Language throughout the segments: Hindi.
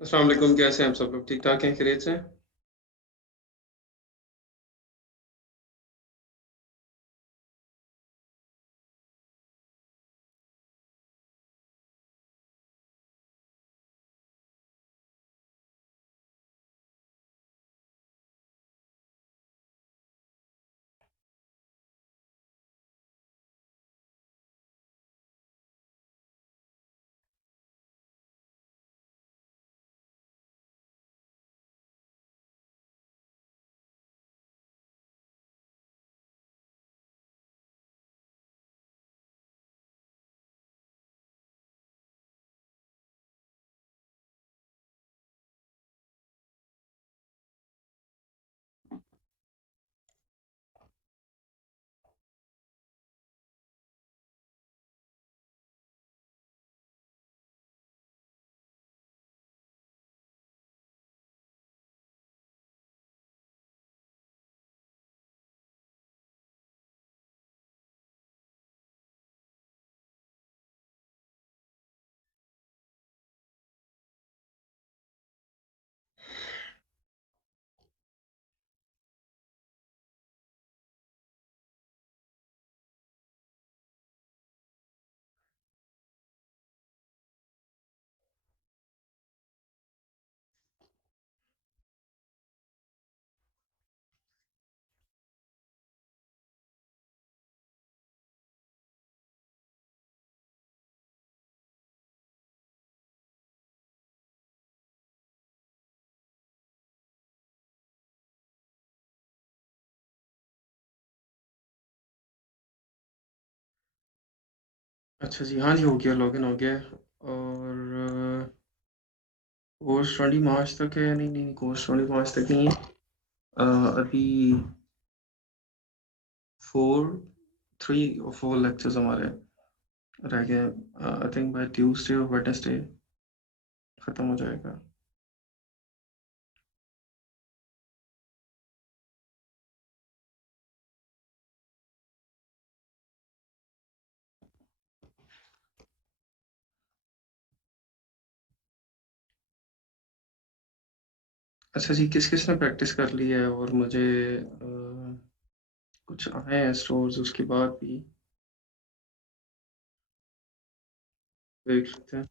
अस्सलाम वालेकुम, कैसे हैं आप सब लोग? ठीक-ठाक हैं, खैरियत से हैं? अच्छा जी, हाँ जी, हो गया, लॉगिन हो गया है और कोर्स 20 मार्च तक है। नहीं, नहीं, कोर्स 20 मार्च तक नहीं है। अभी 4 3 और 4 लेक्चर्स हमारे रह गए हैं। आई थिंक बाय ट्यूसडे और वेडनेसडे खत्म हो जाएगा। अच्छा जी, किस-किस ने प्रैक्टिस कर ली है और मुझे कुछ आए हैं स्टोर्स उसके बाद भी देख सकते हैं।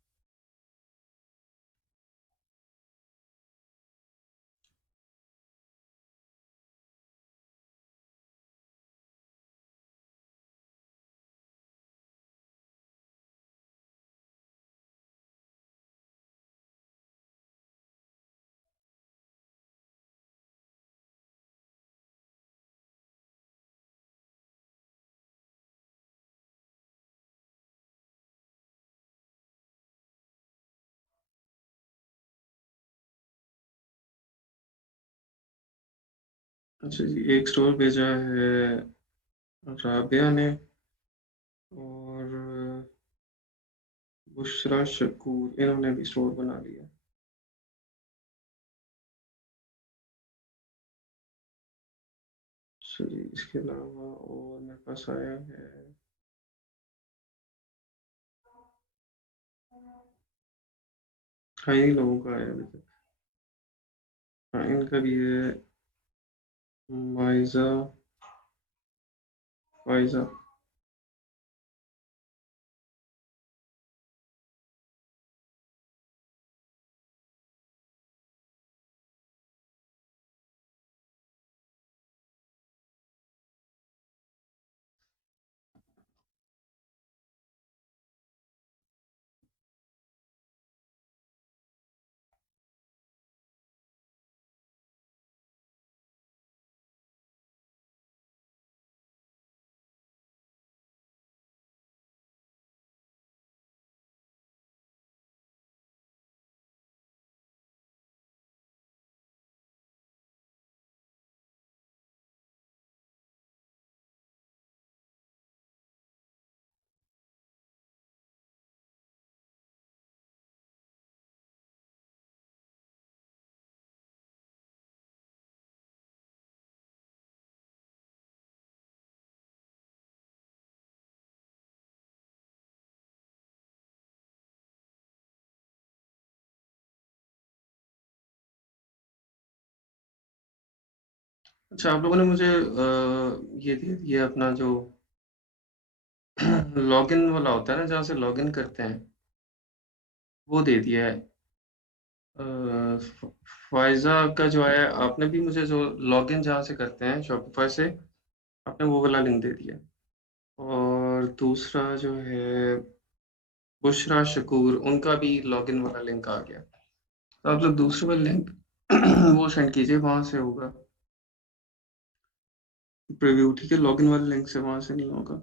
अच्छा जी, एक स्टोर भेजा है राबिया ने और बुशरा शकूर, इन्होंने भी स्टोर बना लिया। अच्छा जी, इसके अलावा और मेरे पास आया है। हाँ, इन्हीं लोगों का आया अभी तक। हाँ, इनका भी है। माइजा, फाइजा। अच्छा, आप लोगों ने मुझे ये दे दिया अपना जो लॉगिन वाला होता है ना, जहाँ से लॉगिन करते हैं, वो दे दिया है। फ़ायज़ा का जो है, आपने भी मुझे जो लॉगिन जहाँ से करते हैं शॉपिफ़ाई से, आपने वो वाला लिंक दे दिया। और दूसरा जो है बुशरा शकूर, उनका भी लॉगिन वाला लिंक आ गया। तो आप लोग दूसरे वाला लिंक वो सेंड कीजिए, वहाँ से होगा प्रीव्यू, ठीक है? लॉगिन वाले लिंक से वहाँ से नहीं होगा।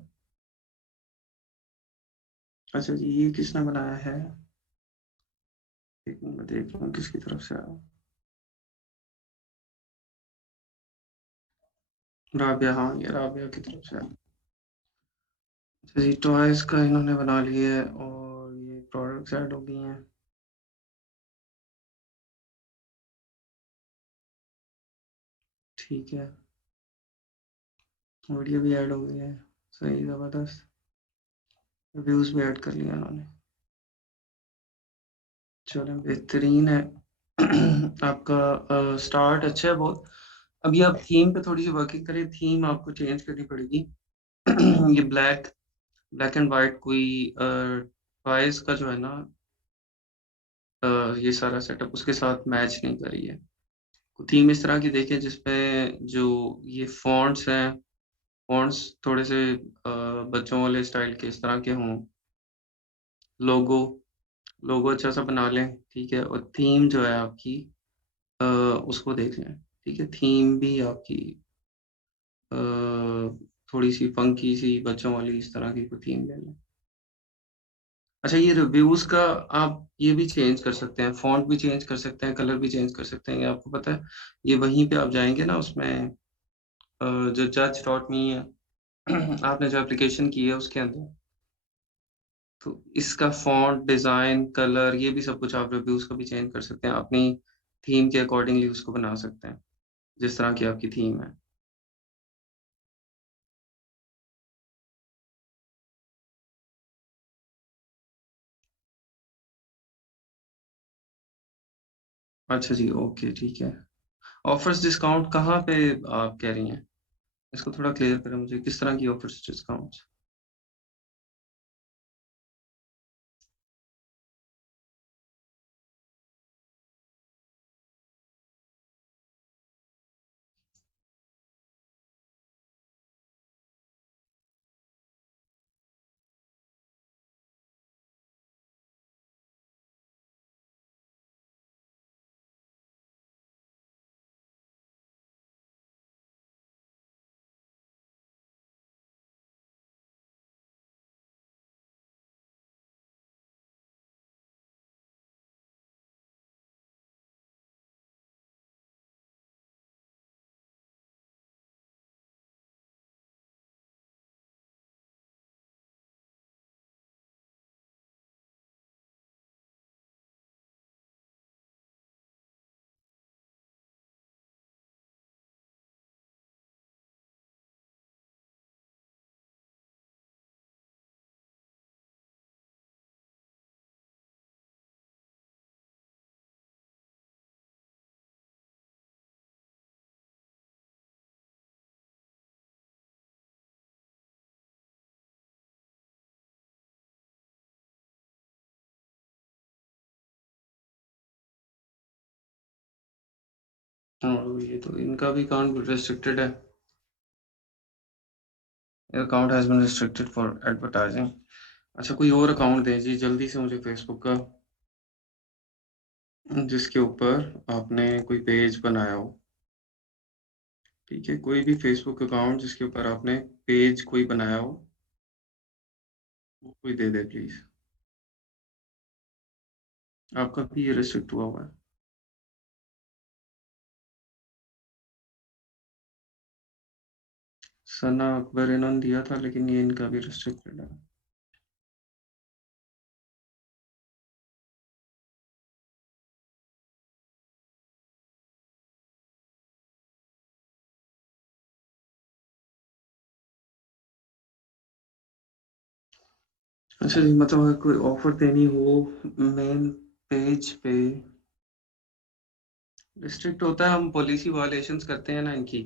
अच्छा जी, ये किसने बनाया है? एक मिनट मैं देख लूँ किसकी तरफ से आया। राबिया, हाँ, ये राबिया की तरफ से आया। अच्छा जी, टॉयज़ का इन्होंने बना लिया है और ये प्रोडक्ट्स ऐड हो गई हैं। ठीक है, वीडियो भी ऐड हो गई है। सही, ज़बरदस्त। व्यूज़ भी ऐड कर लिया इन्होंने। चलें, बेहतरीन है। आपका स्टार्ट अच्छा है बहुत। अभी आप थीम पे थोड़ी सी वर्किंग करें, थीम आपको चेंज करनी पड़ेगी। ये ब्लैक ब्लैक एंड वाइट कोई टॉयज का जो है ना, ये सारा सेटअप उसके साथ मैच नहीं कर रही है। थीम इस तरह की देखें जिसमें जो ये फॉन्ट्स हैं, फॉन्ट्स थोड़े से बच्चों वाले स्टाइल के इस तरह के हों। लोगो लोगो अच्छा सा बना लें, ठीक है? और थीम जो है आपकी, अ, उसको देख लें, ठीक है? थीम भी आपकी अ, थोड़ी-सी फ़ंकी सी बच्चों वाली इस तरह की कोई थीम ले लें। अच्छा, ये रिव्यूज़ का आप ये भी चेंज कर सकते हैं, फ़ॉन्ट भी चेंज कर सकते हैं, कलर भी चेंज कर सकते हैं, ये आपको पता है? ये वहीं पे आप जाएँगे ना उसमें, जो judge.me है, आपने जो एप्लीकेशन की है उसके अंदर, तो इसका फ़ॉन्ट, डिज़ाइन, कलर ये भी सब कुछ आप रिव्यूज़ का भी चेंज कर सकते हैं, अपनी थीम के अकॉर्डिंगली उसको बना सकते हैं, जिस तरह की आपकी थीम है। अच्छा जी, ओके, ठीक है। ऑफ़र्स डिस्काउंट कहाँ पे आप कह रही हैं? इसको थोड़ा क्लियर करें मुझे, किस तरह की ऑफ़र्स डिस्काउंट्स? हाँ, ये तो इनका भी अकाउंट रिस्ट्रिक्टेड है। Your account has been restricted for advertising। अच्छा, कोई और अकाउंट दें जी जल्दी से मुझे फ़ेसबुक का, जिसके ऊपर आपने कोई पेज बनाया हो, ठीक है? कोई भी फ़ेसबुक अकाउंट जिसके ऊपर आपने पेज कोई बनाया हो, वो कोई दे दे प्लीज़। आपका भी ये रिस्ट्रिक्ट हुआ हुआ है। सना अकबर इन्होंने दिया था, लेकिन ये इनका भी रिस्ट्रिक्टेड है। अच्छा जी, मतलब अगर कोई ऑफ़र देनी हो मेन पेज पे, रिस्ट्रिक्ट होता है, हम पॉलिसी वायलेशंस करते हैं ना इनकी,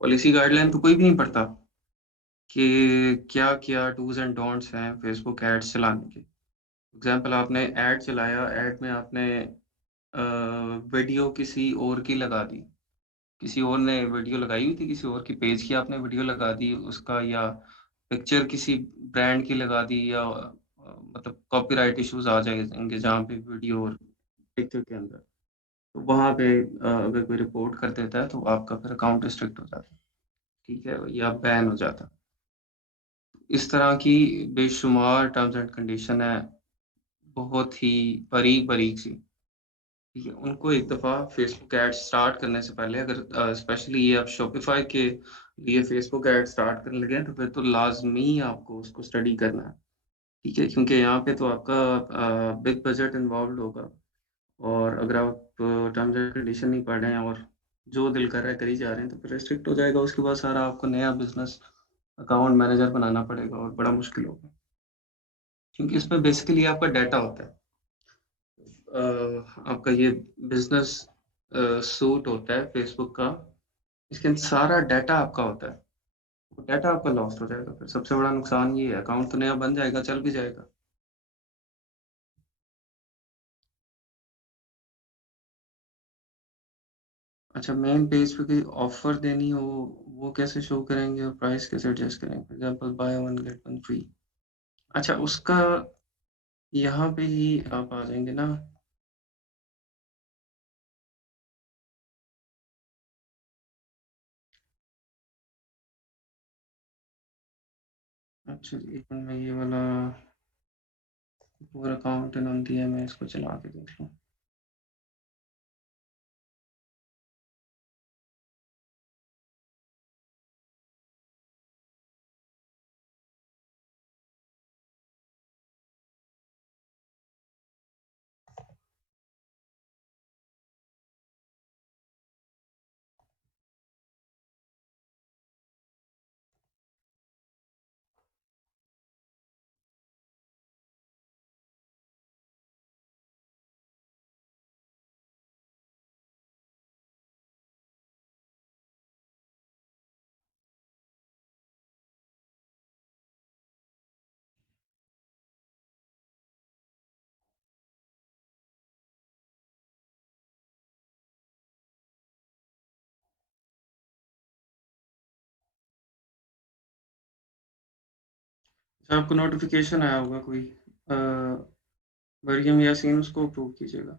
पॉलिसी गाइडलाइन तो कोई भी नहीं पढ़ता कि क्या-क्या डूज़ एंड डोंट्स हैं फेसबुक एड्स चलाने के। एग्ज़ाम्पल आपने ऐड चलाया, ऐड में आपने अ, वीडियो किसी और की लगा दी। किसी और ने वीडियो लगाई हुई थी, किसी और की पेज की आपने वीडियो लगा दी उसका या पिक्चर किसी ब्रांड की लगा दी या मतलब कॉपीराइट इश्यूज़ आ जाएँगे जहाँ पे वीडियो और पिक्चर के अंदर। तो वहाँ पे अगर कोई रिपोर्ट कर देता है तो आपका फिर अकाउंट रिस्ट्रिक्ट हो जाता है, ठीक है? या बैन हो जाता है। इस तरह की बेशुमार टर्म्स एंड कंडीशन है, बहुत ही बारीक-बारीक सी, ठीक है? उनको एक दफ़ा फेसबुक एड्स स्टार्ट करने से पहले अगर स्पेशली ये आप शॉपिफ़ाई के लिए फेसबुक ऐड स्टार्ट करने लगे हैं, तो फिर तो लाज़मी आपको उसको स्टडी करना है, ठीक है? क्योंकि यहाँ पे तो आपका बिग बजट इन्वॉल्व्ड होगा और अगर आप टर्म्स एंड कंडीशन नहीं पढ़ रहे हैं और जो दिल कर रहा है करी जा रहे हैं, तो फिर रिस्ट्रिक्ट हो जाएगा। उसके बाद सारा आपको नया बिज़नेस अकाउंट मैनेजर बनाना पड़ेगा और बड़ा मुश्किल होगा। क्योंकि इसमें बेसिकली आपका डाटा होता है। आपका ये बिज़नेस सूट होता है फेसबुक का, इसके अंदर सारा डाटा आपका होता है। वो डाटा आपका लॉस्ट हो जाएगा फिर सबसे बड़ा नुकसान ये है, अकाउंट तो नया बन जाएगा, चल भी जाएगा। अच्छा मेन पेज पे कोई ऑफ़र देनी हो, वो कैसे शो करेंगे और प्राइस कैसे एडजस्ट करेंगे? For example by one get one free. अच्छा उसका यहाँ पे ही आप आ जाएँगे ना। अच्छा जी, एक मिनट में ये वाला पूरा अकाउंट इन्होंने दिया है, मैं इसको चला के देख लूँ। अच्छा आपको नोटिफ़िकेशन आया होगा कोई मरियम यासीन उसको अप्रूव कीजिएगा।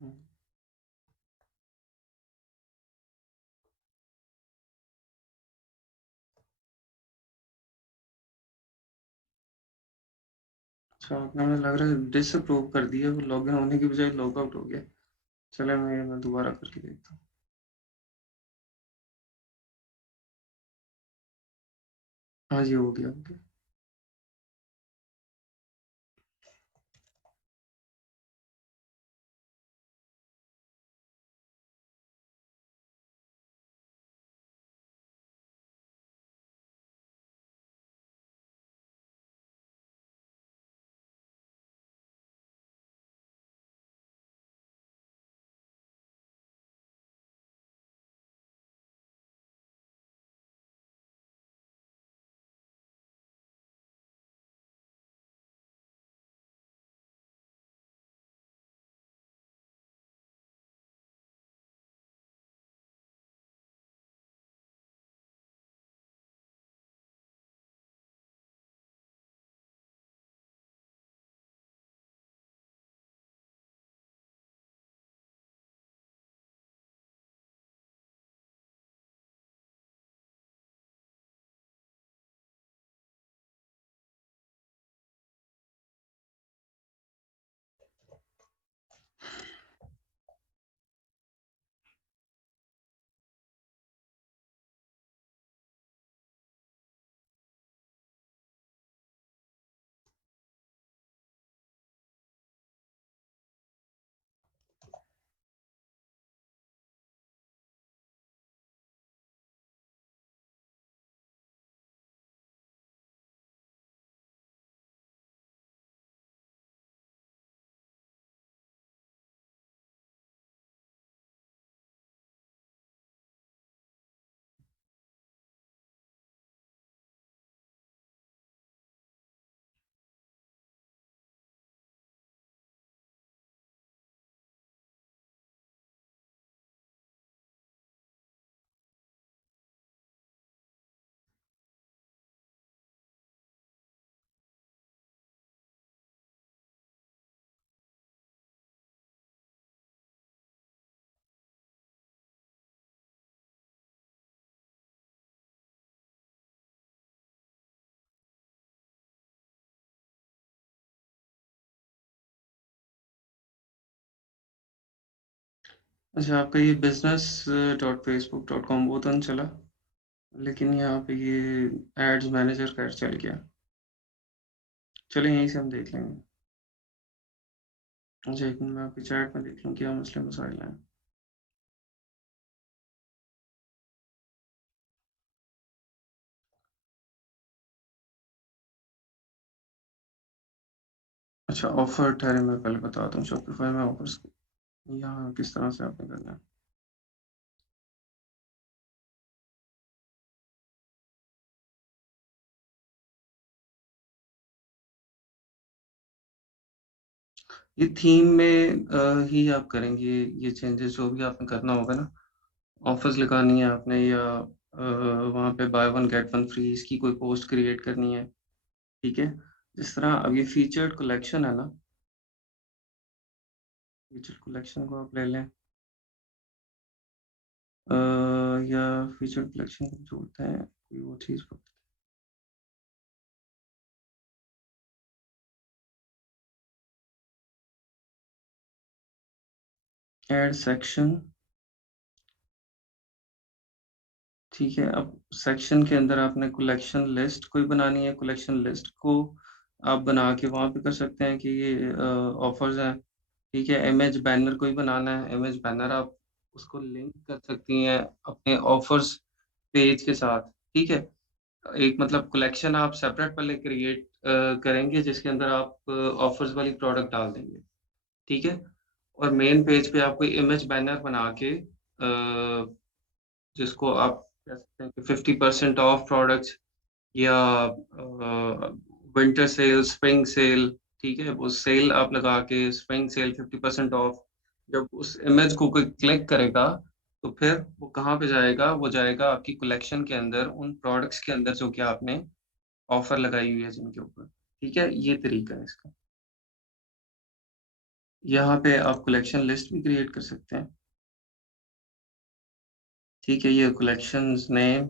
हुँ। अच्छा आपने मुझे लग रहा है डिसअप्रूव कर दिया, वो लॉगिन होने की बजाय लॉग आउट हो गया। चलें मैं दोबारा करके देखता हूँ। हाँ जी, हो गया। अच्छा, आपका ये business dot Facebook dot com वो तो नहीं चला, लेकिन यहाँ पे ये एड्स मैनेजर का चल गया। चलिए यहीं से हम देख लेंगे। अच्छा, एक मिनट मैं आपकी चैट में देख लूँ क्या मसले मसाइल हैं। अच्छा, ऑफ़र ठहरे मैं पहले बताता हूँ शॉपिफ़ाई में ऑफ़र्स यहाँ किस तरह से आपने करना है। ये थीम में ही आप करेंगे ये चेंजेस जो भी आपने करना होगा ना, ऑफ़र्स लगानी है आपने या वहाँ पे by one get one free इसकी कोई पोस्ट क्रिएट करनी है, ठीक है? जिस तरह अब ये फीचर्ड कलेक्शन है ना, फीचर्ड कलेक्शन को आप ले लें अ, या फीचर्ड कलेक्शन को जोड़ते हैं कोई वो चीज़ ऐड सेक्शन ठीक है, अब सेक्शन के अंदर आपने कलेक्शन लिस्ट कोई बनानी है, कलेक्शन लिस्ट को आप बना के वहाँ पे कर सकते हैं कि ये ऑफ़र्स हैं, ठीक है? इमेज बैनर कोई बनाना है, इमेज बैनर आप उसको लिंक कर सकती हैं अपने ऑफ़र्स पेज के साथ, ठीक है? एक मतलब कलेक्शन आप सेपरेट पहले क्रिएट करेंगे जिसके अंदर आप ऑफ़र्स वाली प्रोडक्ट डाल देंगे, ठीक है? और मेन पेज पे आप कोई इमेज बैनर बना के जिसको आप कह सकते हैं कि 50% ऑफ प्रोडक्ट्स या विंटर सेल, स्प्रिंग सेल, ठीक है? वो सेल आप लगा के स्प्रिंग सेल 50% ऑफ जब उस इमेज को कोई क्लिक करेगा, तो फिर वो कहाँ पे जाएगा? वो जाएगा आपकी कलेक्शन के अंदर उन प्रोडक्ट्स के अंदर जो कि आपने ऑफर लगाई हुई है जिनके ऊपर, ठीक है? ये तरीका है इसका। यहाँ पे आप कलेक्शन लिस्ट भी क्रिएट कर सकते हैं, ठीक है? ये कलेक्शंस नेम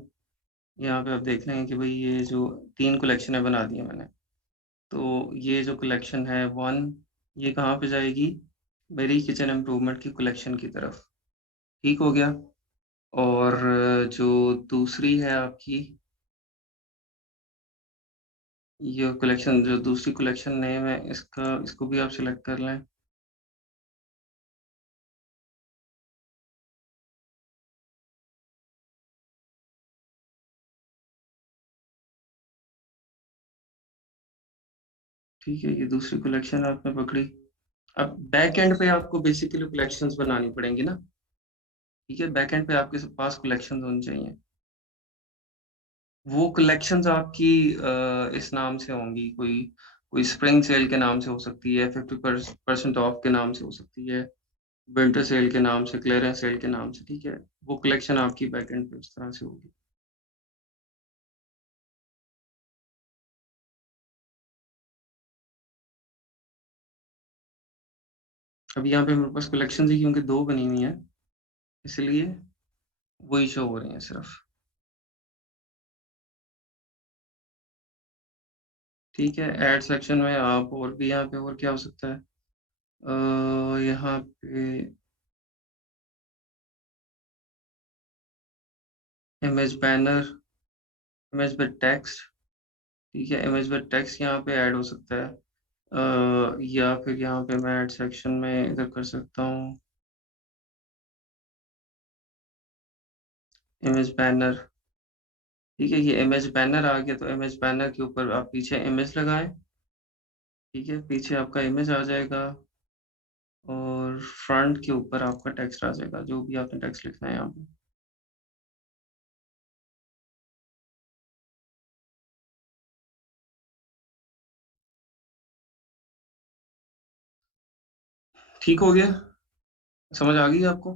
यहाँ पे आप देख लेंगे कि भई ये जो 3 कलेक्शनें बना दी हैं मैंने। तो ये जो कलेक्शन है 1 ये कहाँ पे जाएगी? मेरी किचन इम्प्रूवमेंट की कलेक्शन की तरफ, ठीक हो गया? और जो दूसरी है आपकी ये कलेक्शन जो दूसरी कलेक्शन नेम है इसको भी आप सिलेक्ट कर लें। ठीक है, ये दूसरी कलेक्शन आपने पकड़ी। अब बैक एंड पे आपको बेसिकली कलेक्शंस बनानी पड़ेंगी ना, ठीक है? बैक एंड पे आपके पास कलेक्शंस होनी चाहिए। वो कलेक्शंस आपकी इस नाम से होंगी कोई कोई स्प्रिंग सेल के नाम से हो सकती है, 50% ऑफ के नाम से हो सकती है, विंटर सेल के नाम से, क्लीयरेंस सेल के नाम से, ठीक है? वो कलेक्शन आपकी बैकएंड पे उस तरह से होगी। अब यहाँ पे मेरे पास कलेक्शंस ही क्योंकि 2 बनी हुई हैं, इसलिए वही शो हो रही हैं सिर्फ़। ठीक है, ऐड सेक्शन में आप और भी यहाँ पे और क्या हो सकता है? यहाँ पे image banner, image with text, ठीक है? इमेज विद टेक्स्ट यहाँ पे ऐड हो सकता है। या फिर यहाँ पे मैं ऐड सेक्शन में इधर कर सकता हूँ इमेज बैनर, ठीक है? ये इमेज बैनर आ गया तो इमेज बैनर के ऊपर आप पीछे इमेज लगाएँ, ठीक है? पीछे आपका इमेज आ जाएगा और फ्रंट के ऊपर आपका टेक्स्ट आ जाएगा, जो भी आपने टेक्स्ट लिखना है यहाँ पे। ठीक हो गया? समझ आ गई आपको?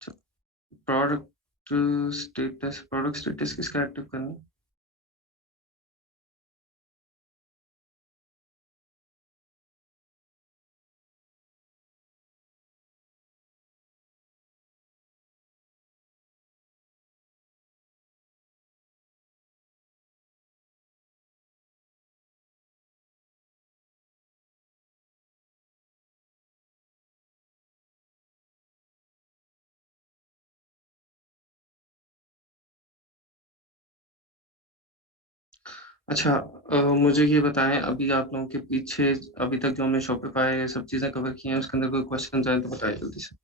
अच्छा, प्रोडक्ट स्टेटस किसका एक्टिव करना है? अच्छा मुझे ये बताएँ अभी आप लोगों के पीछे अभी तक जो हमने शॉपिफ़ाई ये सब चीज़ें कवर की हैं, उसके अंदर कोई क्वेश्चन्स आए तो बताइए जल्दी से,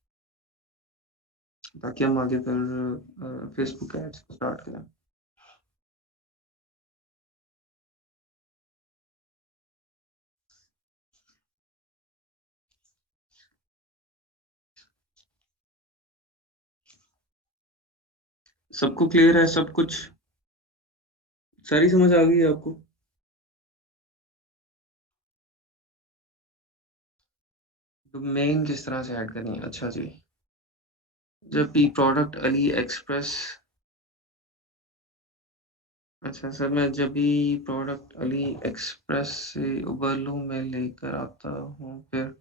ताकि हम आगे फिर फ़ेसबुक एड्स को स्टार्ट करें। सबको क्लियर है सब कुछ? सारी समझ आ गई है आपको? डोमेन किस तरह से ऐड करनी है? अच्छा जी। जब भी प्रोडक्ट अली एक्सप्रेस अच्छा सर मैं जब भी प्रोडक्ट अली एक्सप्रेस से उबरलू में लेकर आता हूँ, फिर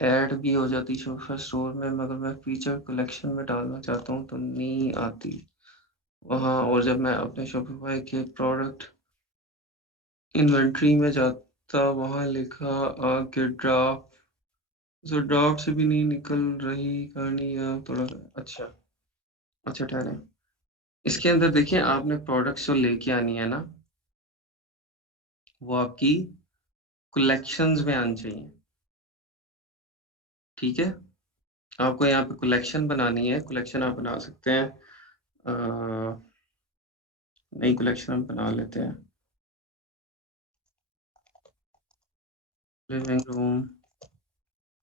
ऐड भी हो जाती शोफा स्टोर में, मगर मैं फीचर कलेक्शन में डालना चाहता हूँ तो नहीं आती वहाँ। और जब मैं अपने शॉपिफ़ाई के प्रोडक्ट इन्वेंटरी में जाता वहाँ लिखा कि ड्राफ्ट सो ड्राफ्ट से भी नहीं निकल रही कहानी या थोड़ा अच्छा अच्छा ठहरें। इसके अंदर देखिए आपने प्रोडक्ट्स जो लेके आनी है ना, वो आपकी कलेक्शंस में आनी चाहिए, ठीक है? आपको यहाँ पे कलेक्शन बनानी है, कलेक्शन आप बना सकते हैं नई कलेक्शन हम बना लेते हैं। लिविंग रूम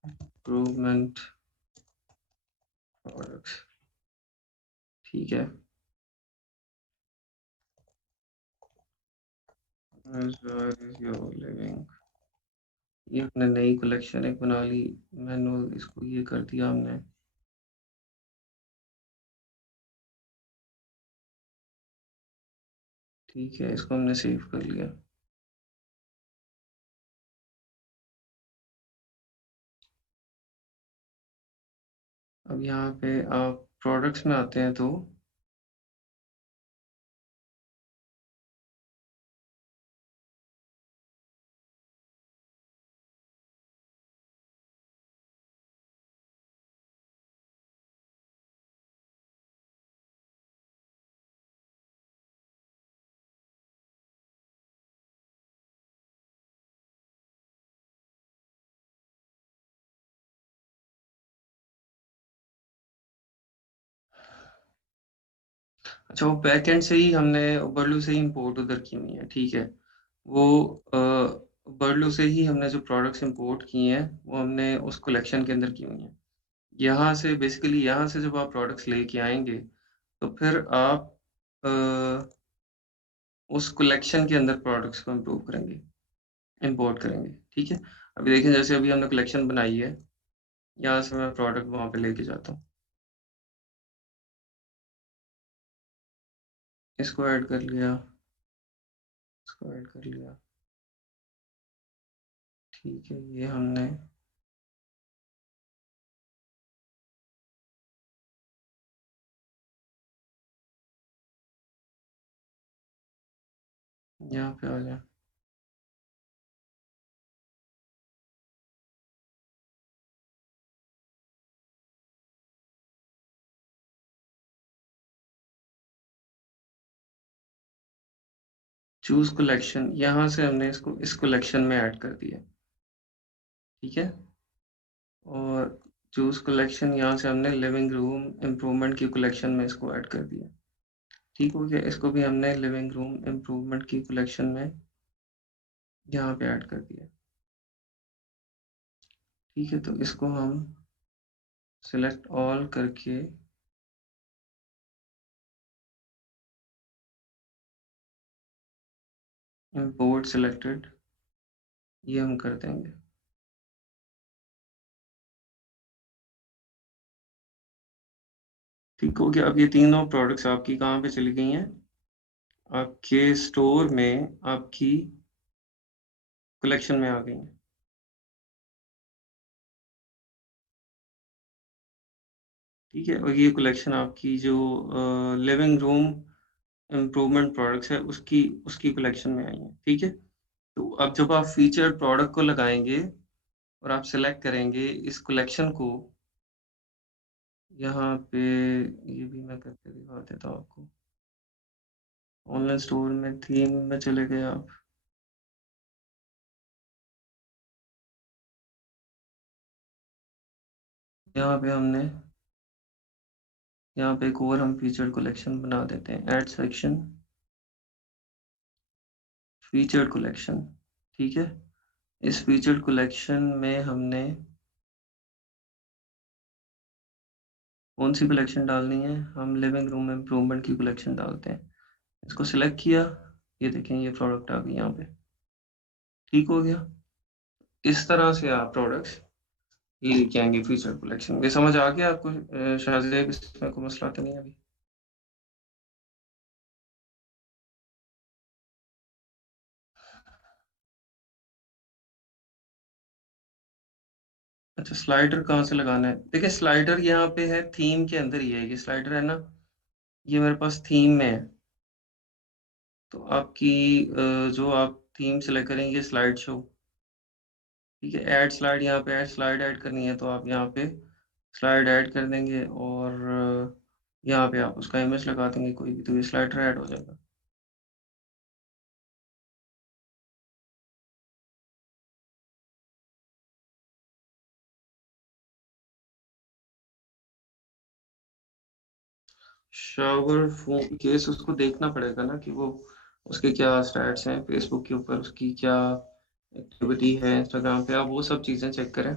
इम्प्रूवमेंट प्रोडक्ट्स ठीक है। Where is your living ये हमने नई कलेक्शन एक बना ली, मैनुअल इसको ये कर दिया हमने, ठीक है, इसको हमने सेव कर लिया। अब यहाँ पे आप प्रोडक्ट्स में आते हैं तो अच्छा वो बैकएंड से ही हमने उबरलू से ही इम्पोर्ट उधर की हुई है, ठीक है। वो उबरलू से ही हमने जो प्रोडक्ट्स इम्पोर्ट किए हैं, वो हमने उस कलेक्शन के अंदर की हुई हैं। यहाँ से बेसिकली यहाँ से जब आप प्रोडक्ट्स लेके आएँगे, तो फिर आप अ, उस कलेक्शन के अंदर प्रोडक्ट्स को इम्प्रूव करेंगे, इम्पोर्ट करेंगे, ठीक है। अभी देखिए जैसे अभी हमने कलेक्शन बनाई है, यहाँ से मैं प्रोडक्ट वहाँ पे लेके जाता हूँ। इसको ऐड कर लिया, इसको ऐड कर लिया, ठीक है, ये हमने यहाँ पे आ जाए। चूज़ कलेक्शन यहाँ से हमने इसको इस कलेक्शन में ऐड कर दिया, ठीक है। और चूज़ कलेक्शन यहाँ से हमने लिविंग रूम इम्प्रूवमेंट की कलेक्शन में इसको ऐड कर दिया, ठीक हो गया। इसको भी हमने लिविंग रूम इम्प्रूवमेंट की कलेक्शन में यहाँ पे ऐड कर दिया, ठीक है। तो इसको हम सिलेक्ट ऑल करके इम्पोर्ट सिलेक्टेड ये हम कर देंगे, ठीक हो गया। अब ये तीनों प्रोडक्ट्स आपकी कहाँ पे चली गई हैं? आपके स्टोर में आपकी कलेक्शन में आ गई हैं, ठीक है। और ये कलेक्शन आपकी जो लिविंग रूम इम्प्रूवमेंट प्रोडक्ट्स है उसकी उसकी कलेक्शन में आई है, ठीक है। तो अब जब आप फीचर प्रोडक्ट को लगाएँगे और आप सेलेक्ट करेंगे इस कलेक्शन को, यहाँ पे ये भी मैं करके दिखा देता हूँ आपको। ऑनलाइन स्टोर में थीम में चले गए आप। यहाँ पे हमने यहाँ पे एक और हम फीचर्ड कलेक्शन बना देते हैं, ऐड सेक्शन फीचर्ड कलेक्शन। ठीक है, इस फीचर्ड कलेक्शन में हमने कौन सी कलेक्शन डालनी है, हम लिविंग रूम इम्प्रूवमेंट की कलेक्शन डालते हैं। इसको सिलेक्ट किया, ये देखें ये प्रोडक्ट आ गई यहाँ पे। ठीक हो गया। इस तरह से आप प्रोडक्ट्स लेके आएंगे फीचर कलेक्शन। ये समझ आ गया आपको शाहजेब? इसमें कोई मसला तो नहीं है अभी? अच्छा, स्लाइडर कहाँ से लगाना है? देखिए स्लाइडर यहाँ पे है, थीम के अंदर ही है ये स्लाइडर, है ना? ये मेरे पास थीम में है। तो आपकी जो आप थीम सेलेक्ट करेंगे स्लाइड शो, ठीक है, ऐड स्लाइड, यहाँ पे ऐड स्लाइड ऐड करनी है तो आप यहाँ पे स्लाइड ऐड कर देंगे और यहाँ पे आप उसका इमेज लगा देंगे कोई भी, तो ये स्लाइडर ऐड हो जाएगा। शावर फोन केस उसको देखना पड़ेगा ना कि वो उसके क्या स्टैट्स हैं फेसबुक के ऊपर, उसकी क्या एक्टिविटी है इंस्टाग्राम पे, आप वो सब चीज़ें चेक करें।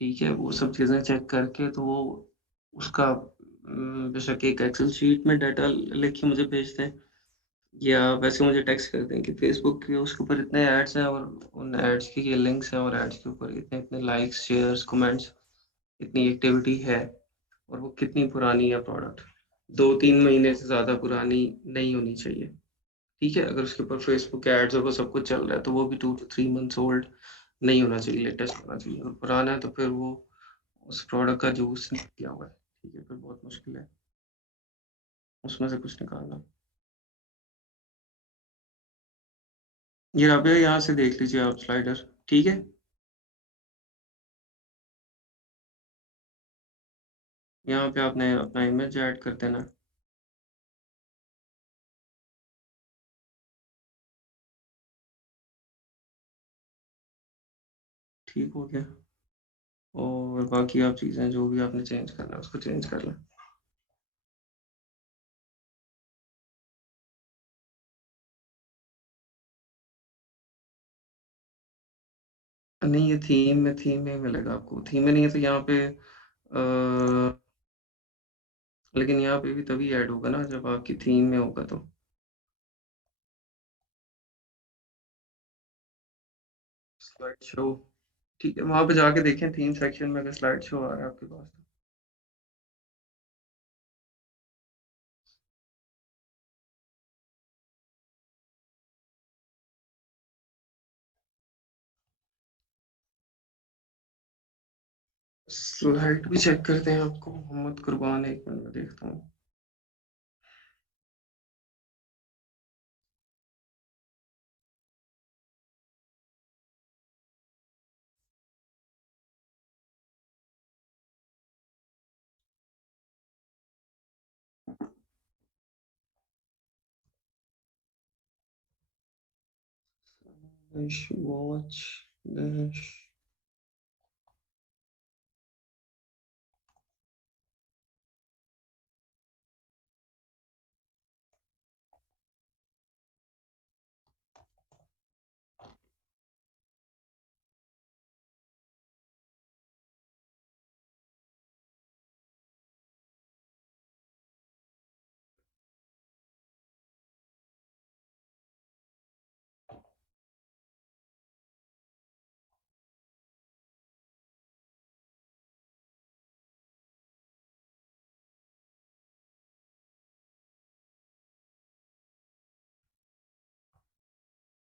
ठीक है, वो सब चीज़ें चेक करके तो वो उसका बेशक एक एक्सेल शीट में डाटा लिख के मुझे भेज दें, या वैसे मुझे टेक्स्ट कर दें कि फेसबुक के उसके ऊपर इतने एड्स हैं और उन एड्स की ये लिंक्स हैं और एड्स के ऊपर इतने इतने लाइक्स शेयर्स कमेंट्स, इतनी एक्टिविटी है, और वो कितनी पुरानी है प्रोडक्ट। 2-3 महीने से ज़्यादा पुरानी नहीं होनी चाहिए। ठीक है, अगर उसके ऊपर फेसबुक के एड्स और वो सब कुछ चल रहा है तो वो भी 2 to 3 months ओल्ड नहीं होना चाहिए, लेटेस्ट होना चाहिए। अगर पुराना है तो फिर वो उस प्रोडक्ट का यूज़ नहीं किया हुआ है। ठीक है, फिर बहुत मुश्किल है उसमें से कुछ निकालना। ये राबिया, यहाँ से देख लीजिए आप स्लाइडर। ठीक है, यहाँ पे आपने अपना इमेज ऐड कर देना। ठीक हो गया। और बाकी आप चीज़ें जो भी आपने चेंज करना है उसको चेंज कर लें। नहीं, ये थीम में मिलेगा आपको, थीम में नहीं है तो यहाँ पे लेकिन यहाँ पे भी तभी ऐड होगा ना जब आपकी थीम में होगा तो। स्लाइड शो, ठीक है, वहां पे जाके देखें थीम सेक्शन में अगर स्लाइड शो आ रहा है आपके पास तो। स्लाइड भी चेक करते हैं आपको, मोहम्मद कुर्बान, एक मिनट में देखता हूँ। वॉच डैश,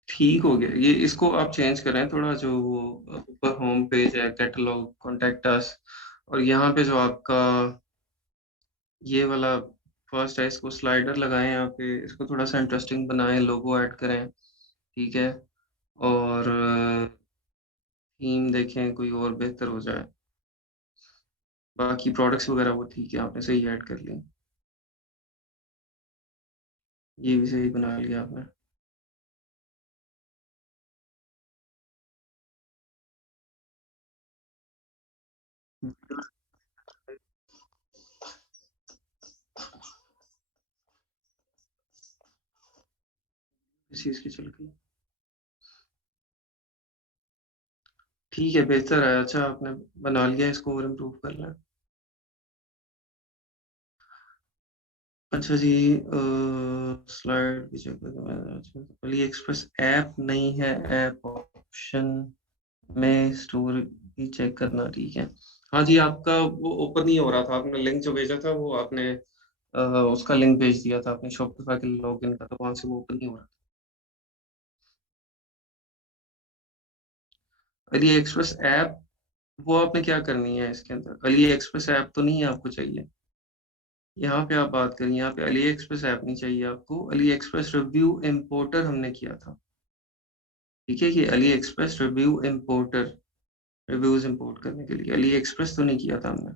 ठीक हो गया ये। इसको आप चेंज करें थोड़ा, जो वो ऊपर होम पेज है, कैटलॉग, कॉन्टेक्ट अस, और यहाँ पे जो आपका ये वाला फर्स्ट है, इसको स्लाइडर लगाएं यहाँ पे, इसको थोड़ा सा इंटरेस्टिंग बनाएं, लोगो ऐड करें। ठीक है, और थीम देखें कोई और बेहतर हो जाए। बाकी प्रोडक्ट्स वगैरह वो ठीक है, आपने सही ऐड कर ली। ये भी सही बना लिया आपने। इस चीज़ की चल गई। ठीक है, बेहतर है। अच्छा आपने बना लिया, इसको और इम्प्रूव कर लें। अच्छा जी, स्लाइड भी चेक करके मैं, अच्छा अली एक्सप्रेस ऐप नहीं है, ऐप ऑप्शन में स्टोर भी चेक करना, ठीक है। हाँ जी, आपका वो ओपन नहीं हो रहा था, आपने लिंक जो भेजा था वो आपने उसका लिंक भेज दिया था आपने शॉपिफाई के लॉगिन का, तो वहाँ से वो ओपन नहीं हो रहा था। अली एक्सप्रेस ऐप, वो आपने क्या करनी है इसके अंदर? अली एक्सप्रेस ऐप तो नहीं है आपको चाहिए, यहाँ पे आप बात करिए, यहाँ पे अली एक्सप्रेस ऐप नहीं चाहिए आपको, अली एक्सप्रेस रिव्यू इम्पोर्टर हमने किया था। ठीक है, कि Ali express review importer, reviews import करने के लिए अली एक्सप्रेस तो नहीं किया था हमने।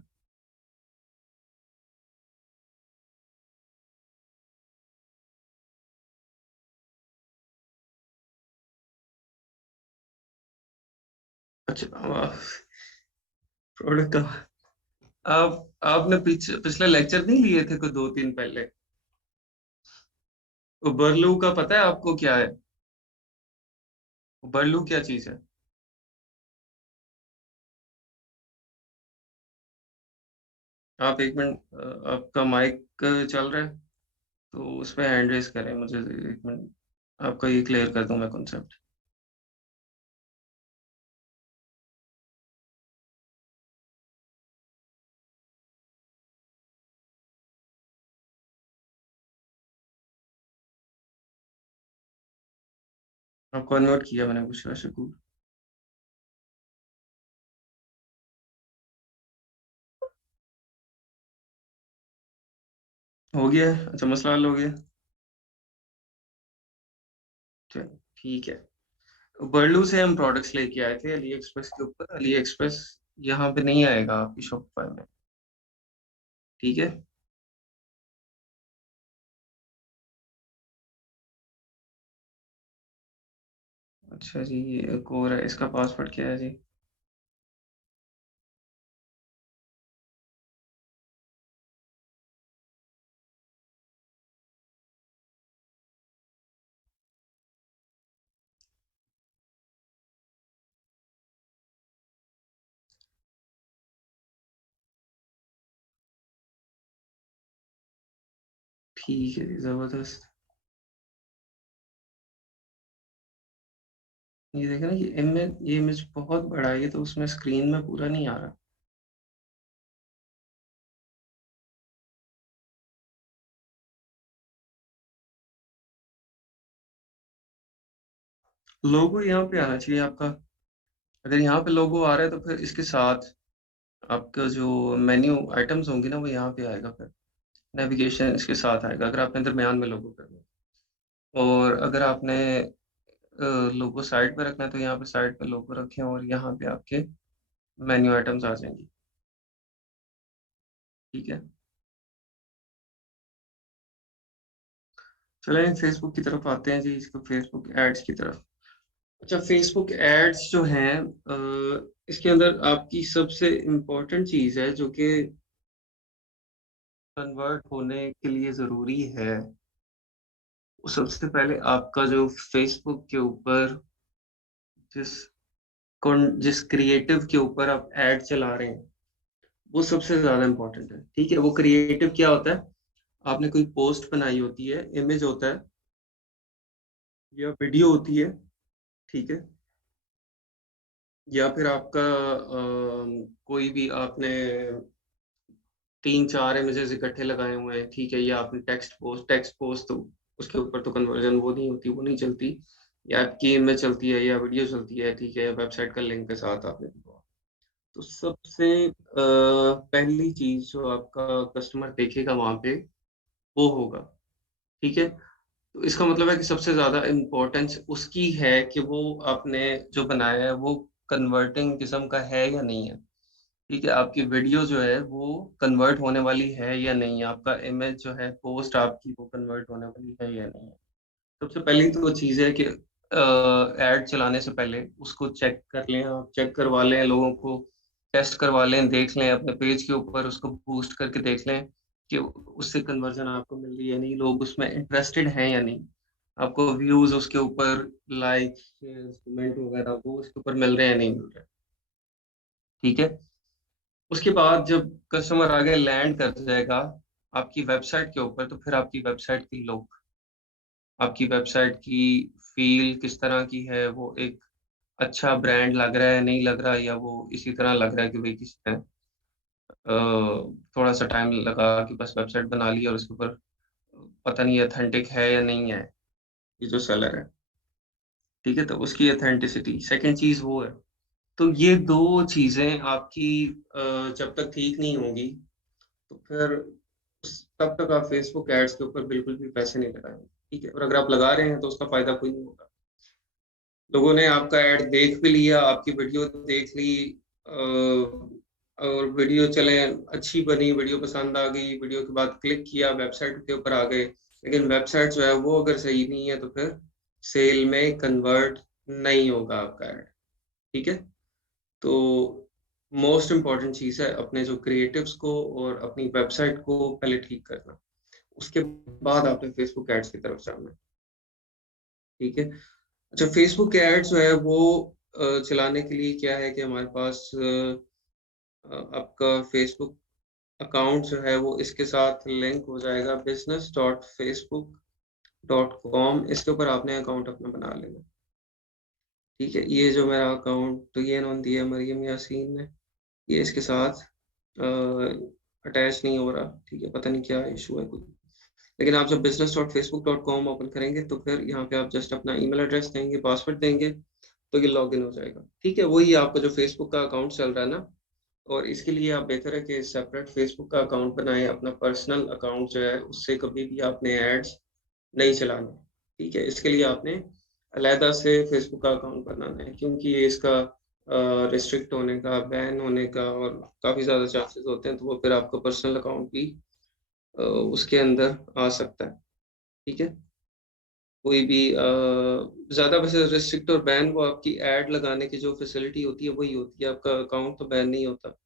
अच्छा, प्रोडक्ट का आपने पिछले लेक्चर नहीं लिए थे कोई 2-3 पहले? वो बर्लू का पता है आपको क्या है? वो बर्लू क्या चीज है? आप एक मिनट, आपका माइक चल रहा है, तो उस पर हैंड रेस करें मुझे, एक मिनट आपका ये क्लियर कर दूं मैं कॉन्सेप्ट। आप कन्वर्ट किया मैंने बुशरा शकूर। हो गया है? अच्छा, मसला हल हो गया। चलो, ठीक है। बर्लू से हम प्रोडक्ट्स लेके आए थे अली एक्सप्रेस के ऊपर, अली एक्सप्रेस यहाँ पे नहीं आएगा आपकी शॉपिफाई में। ठीक है। अच्छा जी, ये एक और है, इसका पासवर्ड क्या है जी? ठीक है जी, जबरदस्त। ये देखे ना, ये इमेज बहुत बड़ा है, ये तो उसमें स्क्रीन में पूरा नहीं आ रहा। लोगो यहाँ पे आना चाहिए आपका। अगर यहाँ पे लोगो आ रहा है तो फिर इसके साथ आपका जो मेन्यू आइटम्स होंगे ना, वो यहाँ पे आएगा फिर। नेविगेशन इसके साथ आएगा अगर आपने दरमियान में लोगो करना है। और अगर आपने लोगो साइड पे रखना है तो यहाँ पे साइड पे लोगो रखें, और यहाँ पे आपके मेन्यू आइटम्स आ जाएंगी। ठीक है। चलें फेसबुक की तरफ आते हैं जी, इसको फेसबुक एड्स की तरफ। अच्छा, फेसबुक एड्स जो हैं, इसके अंदर आपकी सबसे इम्पोर्टेंट चीज़ है जो कि कन्वर्ट होने के लिए ज़रूरी है, वो सबसे पहले आपका जो फेसबुक के ऊपर जिस जिस क्रिएटिव के ऊपर आप एड चला रहे हैं, वो सबसे ज़्यादा इम्पोर्टेंट है। ठीक है, वो क्रिएटिव क्या होता है? आपने कोई पोस्ट बनाई होती है, इमेज होता है या वीडियो होती है, ठीक है, या फिर आपका कोई भी आपने 3-4 इमेजेस इकट्ठे लगाए हुए हैं, ठीक है, या आपने टेक्स्ट पोस्ट, तो उसके ऊपर तो कन्वर्जन वो नहीं होती, वो नहीं चलती, या आपकी इमेज चलती है या वीडियो चलती है, ठीक है, या वेबसाइट का लिंक के साथ आपने दिया। तो सबसे पहली चीज जो आपका कस्टमर देखेगा वहां पे, वो होगा। ठीक है, तो इसका मतलब है कि सबसे ज्यादा इम्पोर्टेंस उसकी है कि वो आपने जो बनाया है वो कन्वर्टिंग किस्म का है या नहीं है। ठीक है? आपकी वीडियो जो है वो कन्वर्ट होने वाली है या नहीं? आपका इमेज जो है पोस्ट आपकी वो कन्वर्ट होने वाली है या नहीं? सबसे पहली तो वो चीज़ है कि ऐड चलाने से पहले उसको चेक कर लें आप, चेक करवा लें लोगों को, टेस्ट करवा लें, देख लें अपने पेज के ऊपर उसको बूस्ट करके देख लें कि उससे कन्वर्जन आपको मिल रही है या नहीं, लोग उसमें इंटरेस्टेड हैं या नहीं। आपको व्यूज़ उसके ऊपर, लाइक्स, शेयर्स, कमेंट वगैरह वो उसके ऊपर मिल रहे हैं या नहीं मिल रहे, ठीक है? उसके बाद जब कस्टमर आगे लैंड कर जाएगा आपकी वेबसाइट के ऊपर, तो फिर आपकी वेबसाइट की लुक, आपकी वेबसाइट की फ़ील किस तरह की है, वो एक अच्छा ब्रांड लग रहा है, नहीं लग रहा या वो इसी तरह लग रहा है कि भई किसी ने थोड़ा-सा टाइम लगा कि बस वेबसाइट बना ली और उसके ऊपर पता नहीं ऑथेंटिक है या नहीं है, ये जो सेलर है, ठीक है? तो उसकी ऑथेंटिसिटी, सेकंड चीज़ वो है। तो ये 2 चीज़ें आपकी जब तक ठीक नहीं होंगी, तो फिर उस तब तक आप फेसबुक एड्स के ऊपर बिल्कुल भी पैसे नहीं लगाएँगे, ठीक है? और अगर आप लगा रहे हैं, तो उसका फ़ायदा कोई नहीं होगा। लोगों ने आपका ऐड देख भी लिया, आपकी वीडियो देख ली और वीडियो चले अच्छी बनी, वीडियो पसंद आ गई, वीडियो के बाद क्लिक किया, वेबसाइट के ऊपर आ गए। लेकिन वेबसाइट जो है वो अगर सही नहीं है तो फिर सेल में कन्वर्ट नहीं होगा आपका ऐड, ठीक है? तो मोस्ट इम्पोर्टेंट चीज़ है अपने जो क्रिएटिव्स को और अपनी वेबसाइट को पहले ठीक करना। उसके बाद आपने फेसबुक एड्स की तरफ जाना है, ठीक है? अच्छा, फेसबुक एड्स जो है वो चलाने के लिए क्या है कि हमारे पास आपका फेसबुक अकाउंट जो है वो इसके साथ लिंक हो जाएगा business.facebook.com, इसके ऊपर आपने अकाउंट अपना बना लेना, ठीक है? ये जो मेरा अकाउंट तो ये इन्होंने दिया मरियम यासीन ने, ये इसके साथ अटैच नहीं हो रहा, ठीक है? पता नहीं क्या इश्यू है कोई। लेकिन आप जब business.facebook.com ओपन करेंगे तो फिर यहाँ पे आप जस्ट अपना ईमेल एड्रेस देंगे, पासवर्ड देंगे, तो ये लॉगिन हो जाएगा, ठीक है? वही आपका जो फेसबुक का अकाउंट चल रहा है ना, और इसके लिए आप बेहतर है कि सेपरेट फेसबुक का अकाउंट बनाएँ, अपना पर्सनल अकाउंट जो है उससे कभी भी आपने एड्स नहीं चलाने, ठीक है? इसके लिए आपने अलहदा से फेसबुक का अकाउंट बनाना है क्योंकि ये इसका रिस्ट्रिक्ट होने का, बैन होने का और काफ़ी ज़्यादा चांसेस होते हैं, तो वो फिर आपका पर्सनल अकाउंट भी उसके अंदर आ सकता है, ठीक है? कोई भी ज़्यादा वैसे रिस्ट्रिक्ट और बैन वो आपकी ऐड लगाने की जो फैसिलिटी होती है, वही होती है, आपका अकाउंट तो बैन नहीं होता।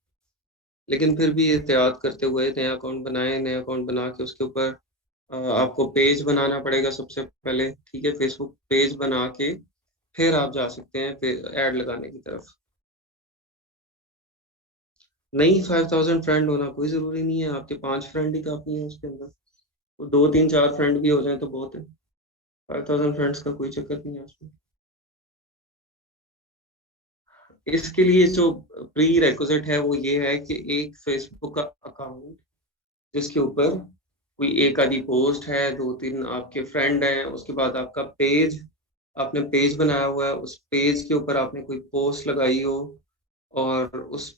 लेकिन फिर भी एहतियात करते हुए नया अकाउंट बनाएँ, नया अकाउंट बना के उसके ऊपर आपको पेज बनाना पड़ेगा सबसे पहले, ठीक है? फेसबुक पेज बना के फिर आप जा सकते हैं ऐड लगाने की तरफ। नहीं, 5000 फ्रेंड होना कोई ज़रूरी नहीं है, आपके 5 फ्रेंड ही काफ़ी हैं उसके अंदर। वो 2, 3, 4 फ्रेंड भी हो जाएँ तो बहुत है। 5000 फ्रेंड्स का कोई चक्कर नहीं है उसमें। इसके लिए जो प्री रिक्विज़िट है वो ये है कि एक फेसबुक का अकाउंट जिसके ऊपर कोई एक आधी पोस्ट है, 2-3 आपके फ्रेंड हैं, उसके बाद आपका पेज, आपने पेज बनाया हुआ है, उस पेज के ऊपर आपने कोई पोस्ट लगाई हो और उस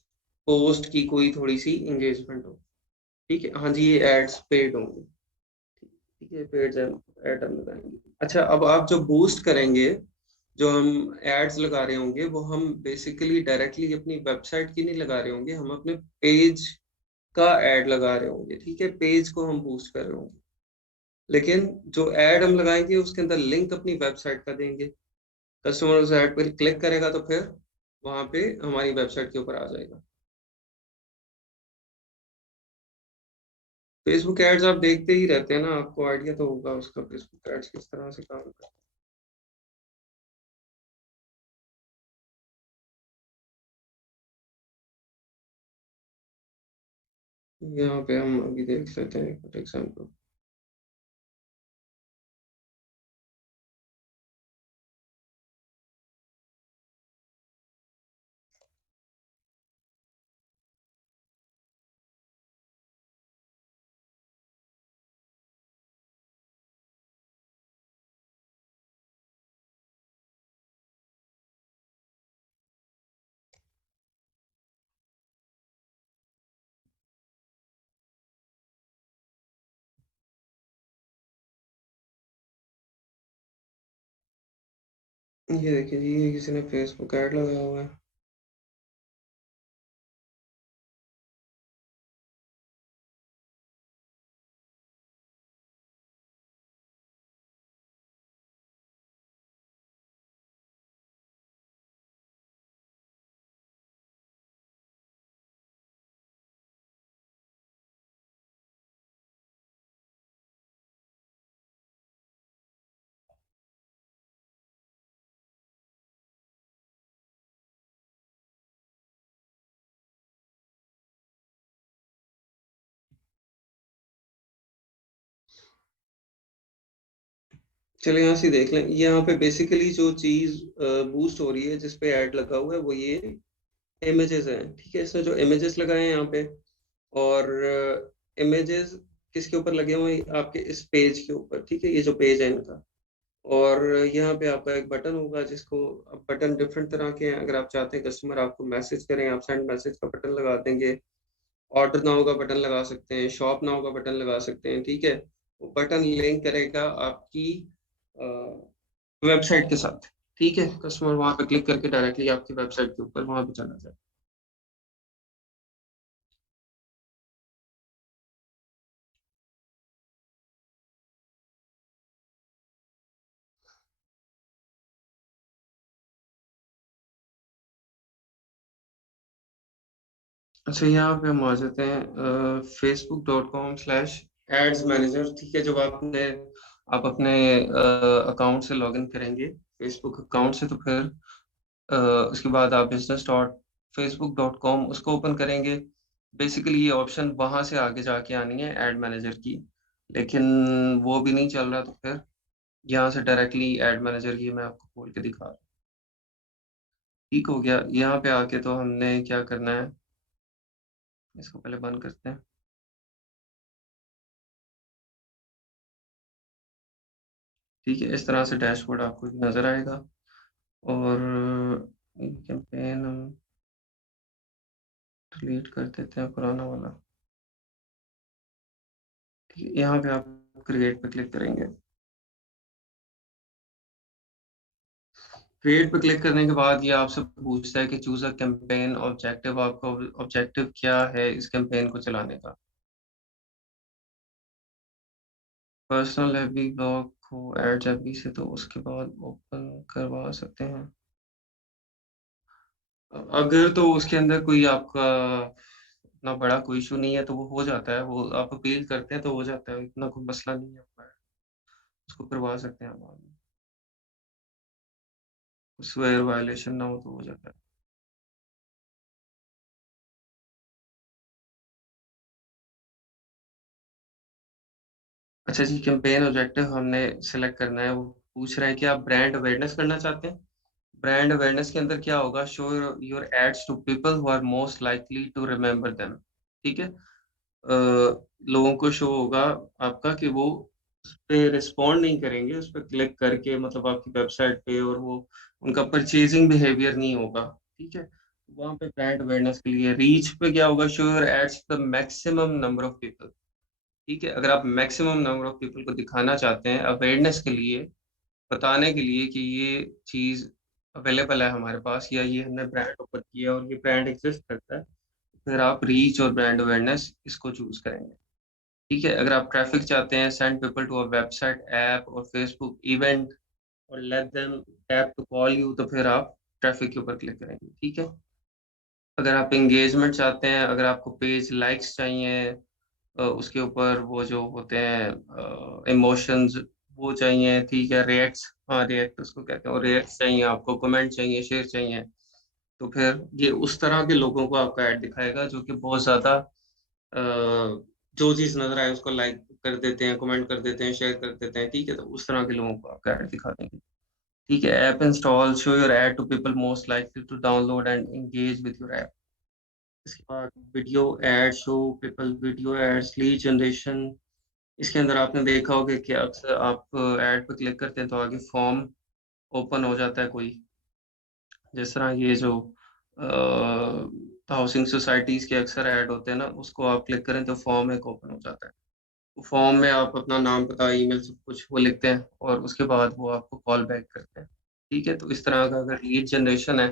पोस्ट की कोई थोड़ी-सी एंगेजमेंट हो, ठीक है? हाँ जी, ये एड्स पेड होंगे, ठीक है? पेड ऐड हम लगाएँगे। अच्छा, अब आप जो बूस्ट करेंगे, जो हम एड्स लगा रहे होंगे, वो हम बेसिकली डायरेक्टली अपनी वेबसाइट की नहीं लगा रहे होंगे, हम अपने पेज का ऐड लगा रहे होंगे, ठीक है? पेज को हम बूस्ट कर रहे होंगे। लेकिन जो ऐड हम लगाएँगे उसके अंदर लिंक अपनी वेबसाइट का देंगे। कस्टमर उस ऐड पे क्लिक करेगा तो फिर वहाँ पे हमारी वेबसाइट के ऊपर आ जाएगा। फेसबुक एड्स आप देखते ही रहते हैं ना, आपको आइडिया तो होगा उसका फेसबुक एड्स किस तरह से काम करता है। यहाँ पे हम अभी देख लेते हैं फॉर एग्ज़ाम्पल। ये देखिए जी, ये किसी ने फेसबुक ऐड लगाया हुआ है। चलिए यहाँ से देख लें। यहाँ पे बेसिकली जो चीज़ बूस्ट हो रही है, जिस पे ऐड लगा हुआ है, वो ये इमेजेस हैं। ठीक है, इसने जो इमेजेस लगाए हैं यहाँ पे, और इमेजेस किसके ऊपर लगे हुए हैं? आपके इस पेज के ऊपर। ठीक है, ये जो पेज है इनका। और यहाँ पे आपका एक बटन होगा, जिसको बटन डिफरेंट तरह के हैं। अगर आप चाहते हैं कस्टमर आपको मैसेज करें, आप सेंड मैसेज का बटन लगा देंगे। ऑर्डर नाउ का बटन लगा सकते हैं, शॉप नाउ का बटन लगा सकते हैं। ठीक है, वो बटन लिंक करेगा आपकी वेबसाइट के साथ। ठीक है, कस्टमर वहां पे क्लिक करके डायरेक्टली आपकी वेबसाइट के ऊपर वहां पे चला जाए। अच्छा, यहाँ पे हम आ जाते हैं facebook.com/ads मैनेजर। ठीक है, जब आप अपने अकाउंट से लॉगिन करेंगे, फेसबुक अकाउंट से, तो फिर अ, उसके बाद आप business.facebook.com उसको ओपन करेंगे। बेसिकली ये ऑप्शन वहां से आगे जाके आनी है एड मैनेजर की, लेकिन वो भी नहीं चल रहा, तो फिर यहाँ से डायरेक्टली एड मैनेजर की मैं आपको खोल के दिखा रहा हूँ। ठीक हो गया। यहाँ पे आके तो हमने क्या करना है, इसको पहले बंद करते हैं। ठीक है, इस तरह से डैशबोर्ड आपको नज़र आएगा। और कैंपेन हम डिलीट कर देते हैं, पुराना वाला। ठीक है, यहाँ पे आप क्रिएट पे क्लिक करेंगे। क्रिएट पे क्लिक करने के बाद ये आपसे पूछता है कि चूज अ कैंपेन ऑब्जेक्टिव। आपका ऑब्जेक्टिव क्या है इस कैंपेन को चलाने का? पर्सनल एफबी ब्लॉग को एड्स एफबी से तो उसके बाद ओपन करवा सकते हैं। अगर तो उसके अंदर कोई आपका इतना बड़ा कोई इशू नहीं है तो वो हो जाता है, वो आप अपील करते हैं तो हो जाता है, इतना कोई मसला नहीं है। उसको करवा सकते हैं आप, स्वेयर वायलेशन ना हो तो हो जाता है। अच्छा जी, कैंपेन ऑब्जेक्टिव हमने सेलेक्ट करना है। वो पूछ रहे हैं कि आप ब्रांड अवेयरनेस करना चाहते हैं। ब्रांड अवेयरनेस के अंदर क्या होगा? Show your ads to people who are most likely to remember them. ठीक है, लोगों को शो होगा आपका कि वो उस पे रिस्पॉन्ड नहीं करेंगे, उस पे क्लिक करके, मतलब आपकी वेबसाइट पे, और वो उनका परचेजिंग बिहेवियर नहीं होगा। ठीक है, वहाँ पे ब्रांड अवेयरनेस के लिए रीच पे क्या होगा? Show your ads the maximum number of people. ठीक है, अगर आप मैक्सिमम नंबर ऑफ पीपल को दिखाना चाहते हैं अवेयरनेस के लिए, बताने के लिए कि ये चीज़ अवेलेबल है हमारे पास, या ये हमने ब्रांड ओपन किया और ये ब्रांड एग्जिस्ट करता है, फिर आप रीच और ब्रांड अवेयरनेस इसको चूज करेंगे। ठीक है, अगर आप ट्रैफिक चाहते हैं, send people to a website, app or Facebook event, और let them tap to call you, तो फिर आप ट्रैफिक के ऊपर क्लिक करेंगे। ठीक है, अगर आप एंगेजमेंट चाहते हैं, अगर आपको पेज लाइक्स चाहिए, उसके ऊपर वो जो होते हैं इमोशंस, वो चाहिए। ठीक है, रिएक्ट्स, हाँ रिएक्ट उसको कहते हैं, और रिएक्ट्स चाहिए आपको, कमेंट चाहिए, शेयर चाहिए, तो फिर ये उस तरह के लोगों को आपका ऐड दिखाएगा जो कि बहुत ज़्यादा जो चीज़ नज़र आए उसको लाइक कर देते हैं, कमेंट कर देते हैं, शेयर कर देते हैं। ठीक है, तो उस तरह के लोगों को आपका ऐड दिखा देंगे। ठीक है, app install, show your ad to people most likely to download and engage with your app. इसके बाद video ad, show people video ads, lead generation. इसके अंदर आपने देखा होगा कि अक्सर आप ऐड पे क्लिक करते हैं तो आगे फॉर्म ओपन हो जाता है कोई, जिस तरह ये जो हाउसिंग सोसाइटीज के अक्सर ऐड होते हैं ना, उसको आप क्लिक करें तो फॉर्म एक ओपन हो जाता है। फॉर्म में आप अपना नाम, पता, ईमेल, सब कुछ वो लिखते हैं, और उसके बाद वो आपको कॉल बैक करते हैं। ठीक है, तो इस तरह का अगर लीड जनरेशन है,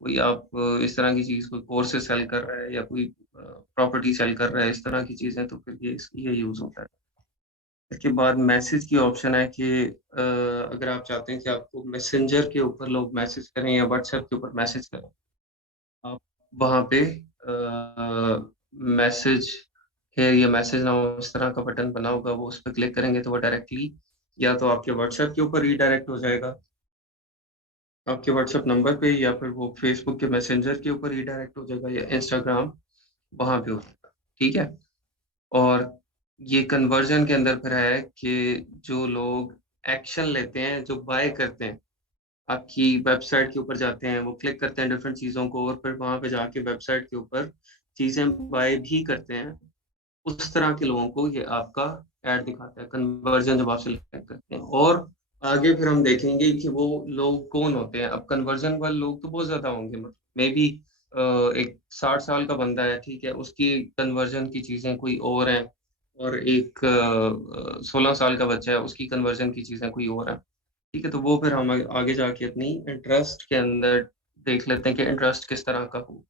कोई आप इस तरह की चीज़, कोई कोर्सेज सेल कर रहा है या कोई प्रॉपर्टी सेल कर रहा है, इस तरह की चीज़ें, तो फिर ये यूज़ होता है। इसके बाद मैसेज की ऑप्शन है कि अगर आप चाहते हैं कि आपको मैसेंजर के ऊपर लोग मैसेज करें या व्हाट्सएप के ऊपर मैसेज करें, आप वहाँ पे मैसेज है या मैसेज नाउ इस तरह का बटन बना होगा, वो उस पर क्लिक करेंगे तो वो डायरेक्टली या तो आपके व्हाट्सएप के ऊपर रीडायरेक्ट हो जाएगा, आपके व्हाट्सएप नंबर पे, या फिर वो फेसबुक के मैसेंजर के ऊपर रीडायरेक्ट हो जाएगा, या इंस्टाग्राम वहाँ पे हो जाएगा। ठीक है, और ये कन्वर्जन के अंदर फिर है कि जो लोग एक्शन लेते हैं, जो बाय करते हैं, आपकी वेबसाइट के ऊपर जाते हैं, वो क्लिक करते हैं डिफरेंट चीज़ों को और फिर वहाँ पे जाके वेबसाइट के ऊपर चीज़ें बाय भी करते हैं, उस तरह के लोगों को ये आपका ऐड दिखाता है, कन्वर्जन जब आप सिलेक्ट करते हैं। और आगे फिर हम देखेंगे कि वो लोग कौन होते हैं। अब कन्वर्जन वाले लोग तो बहुत ज़्यादा होंगे, मतलब मेबी एक 60 साल का बंदा है, ठीक है, उसकी कन्वर्जन की चीज़ें कोई और हैं, और एक 16 साल का बच्चा है, उसकी कन्वर्जन की चीज़ें कोई और हैं। ठीक है, तो वो फिर हम आगे जाके अपनी इंटरेस्ट के अंदर देख लेते हैं कि इंटरेस्ट किस तरह का हो,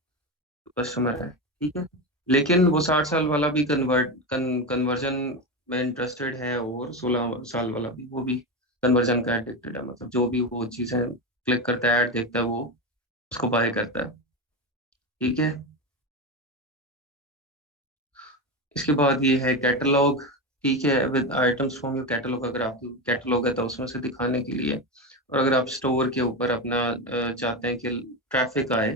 कस्टमर है, ठीक है। लेकिन वो 60 साल वाला भी कन्वर्जन में इंटरेस्टेड है, और 16 साल वाला भी, वो भी कन्वर्जन का एडिक्टेड है, मतलब जो भी वो चीज़ें क्लिक करता है, ऐड देखता है, वो उसको बाय करता है, ठीक है। इसके बाद ये है कैटलॉग, ठीक है, with items from your catalogue. अगर आपकी कैटलॉग है तो उसमें से दिखाने के लिए, और अगर आप स्टोर के ऊपर अपना चाहते हैं कि ट्रैफिक आए,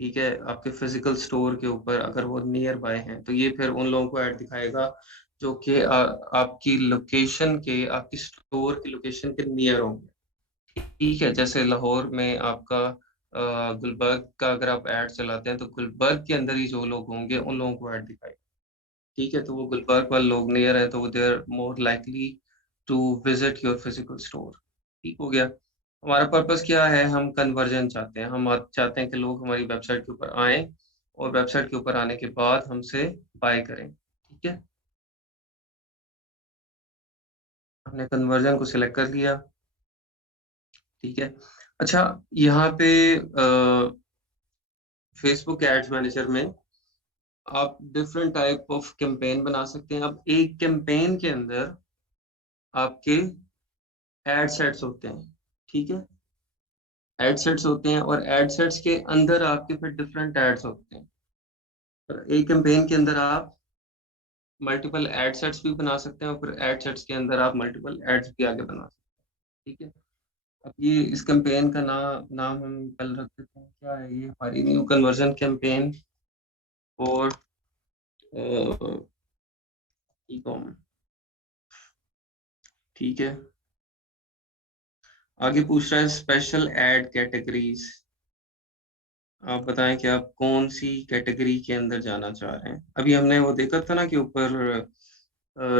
ठीक है, आपके फिजिकल स्टोर के ऊपर, अगर वो नियर बाय हैं, तो ये फिर उन लोगों को ऐड दिखाएगा जो कि आपकी लोकेशन के, आपकी स्टोर की लोकेशन के नियर होंगे, ठीक है। जैसे लाहौर में आपका गुलबर्ग का अगर आप ऐड चलाते हैं, तो गुलबर्ग के अंदर ही जो लोग होंगे उन लोगों को ऐड दिखाएगा, ठीक है। तो वो गुलबर्ग वाले लोग नियर है, तो वो they are more likely to visit your physical store, ठीक हो गया। हमारा पर्पस क्या है, हम कन्वर्जन चाहते हैं, हम चाहते हैं कि लोग हमारी वेबसाइट के ऊपर आएं, और वेबसाइट के ऊपर आने के बाद हमसे बाय करें, ठीक है। हमने कन्वर्जन को सिलेक्ट कर लिया, ठीक है। अच्छा, यहाँ पे फेसबुक एड्स मैनेजर में आप डिफरेंट टाइप ऑफ कैंपेन बना सकते हैं। अब एक कैंपेन के अंदर आपके एड सेट्स होते हैं, ठीक है, एड सेट्स होते हैं, और एड सेट्स के अंदर आपके फिर डिफरेंट एड्स होते हैं। और एक कैंपेन के अंदर आप मल्टीपल एड सेट्स भी बना सकते हैं, और फिर एड सेट्स के अंदर आप मल्टीपल एड्स भी आगे बना सकते हैं, ठीक है। अब ये इस कैंपेन का नाम हम कल रख देते हैं, क्या है ये, हमारी न्यू कन्वर्जन कैंपेन और ई कॉम, ठीक है। आगे पूछ रहा है स्पेशल एड कैटेगरीज। आप बताएं कि आप कौन सी कैटेगरी के अंदर जाना चाह रहे हैं। अभी हमने वो देखा था ना कि ऊपर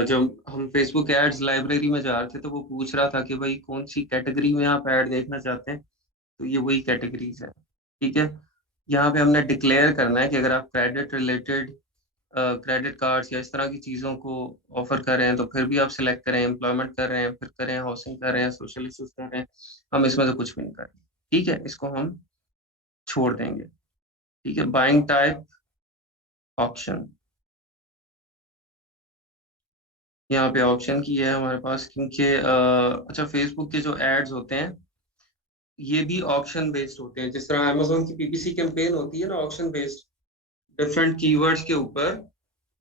जब हम फेसबुक एड्स लाइब्रेरी में जा रहे थे, तो वो पूछ रहा था कि भाई कौन सी कैटेगरी में आप ऐड देखना चाहते हैं, तो ये वही कैटेगरीज है, ठीक है। यहाँ पे हमने डिक्लेयर करना है कि अगर आप क्रेडिट रिलेटेड क्रेडिट कार्ड्स या इस तरह की चीज़ों को ऑफर कर रहे हैं, तो फिर भी आप सिलेक्ट करें, एम्प्लॉयमेंट कर रहे हैं, फिर करें हाउसिंग कर रहे हैं, सोशल इश्यूज कर रहे हैं, हम इसमें से कुछ भी नहीं कर रहे, ठीक है, इसको हम छोड़ देंगे, ठीक है। बाइंग टाइप ऑप्शन, यहाँ पे ऑप्शन की है हमारे पास, क्योंकि अच्छा, फेसबुक के जो एड्स होते हैं ये भी ऑप्शन बेस्ड होते हैं, जिस तरह अमेजोन की पीपीसी कैंपेन होती है ना, ऑप्शन बेस्ड, डिफरेंट कीवर्ड्स के ऊपर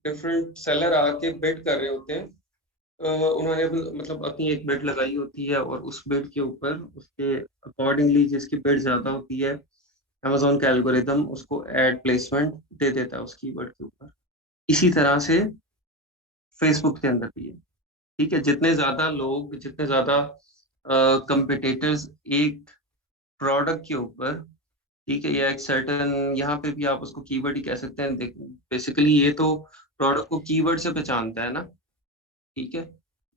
डिफरेंट सेलर आके बिड कर रहे होते हैं। उन्होंने मतलब अपनी एक बिड लगाई होती है, और उस बिड के ऊपर उसके अकॉर्डिंगली जिसकी बिड ज्यादा होती है, अमेजोन का एल्गोरिदम उसको एड प्लेसमेंट दे देता है उस कीवर्ड के ऊपर। इसी तरह से फेसबुक के अंदर भी है, ठीक है। जितने ज्यादा लोग, जितने ज्यादा कंपिटिटर्स एक प्रोडक्ट के ऊपर, ठीक है, या एक सर्टन, यहाँ पे भी आप उसको कीवर्ड ही कह सकते हैं, बेसिकली ये तो प्रोडक्ट को कीवर्ड से पहचानता है ना, ठीक है।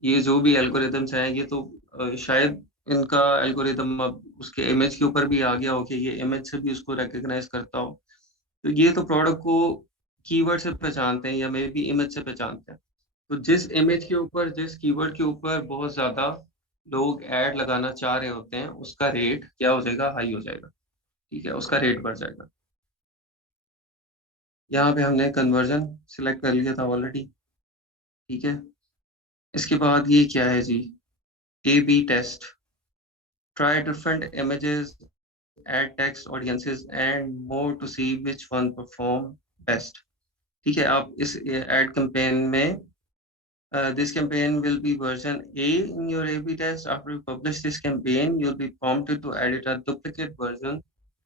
ये जो भी एल्गोरिदम्स हैं, ये तो शायद इनका एल्गोरिदम अब उसके इमेज के ऊपर भी आ गया हो कि ये इमेज से भी उसको रिकग्नाइज करता हो, तो ये तो प्रोडक्ट को कीवर्ड से पहचानते हैं, या मे बी इमेज से पहचानते हैं। तो जिस इमेज के ऊपर, जिस कीवर्ड के ऊपर बहुत ज्यादा लोग ऐड लगाना चाह रहे होते हैं, उसका रेट क्या हो जाएगा, हाई हो जाएगा, ठीक है, उसका रेट बढ़ जाएगा। यहाँ पे हमने कन्वर्जन सिलेक्ट कर लिया था ऑलरेडी, ठीक है। इसके बाद ये क्या है जी, A B test, try different images, add text audiences and more to see which one perform best, ठीक है। आप इस एड कैंपेन में this campaign will be version A in your A/B test. After you publish this campaign, you'll be prompted to edit a duplicate version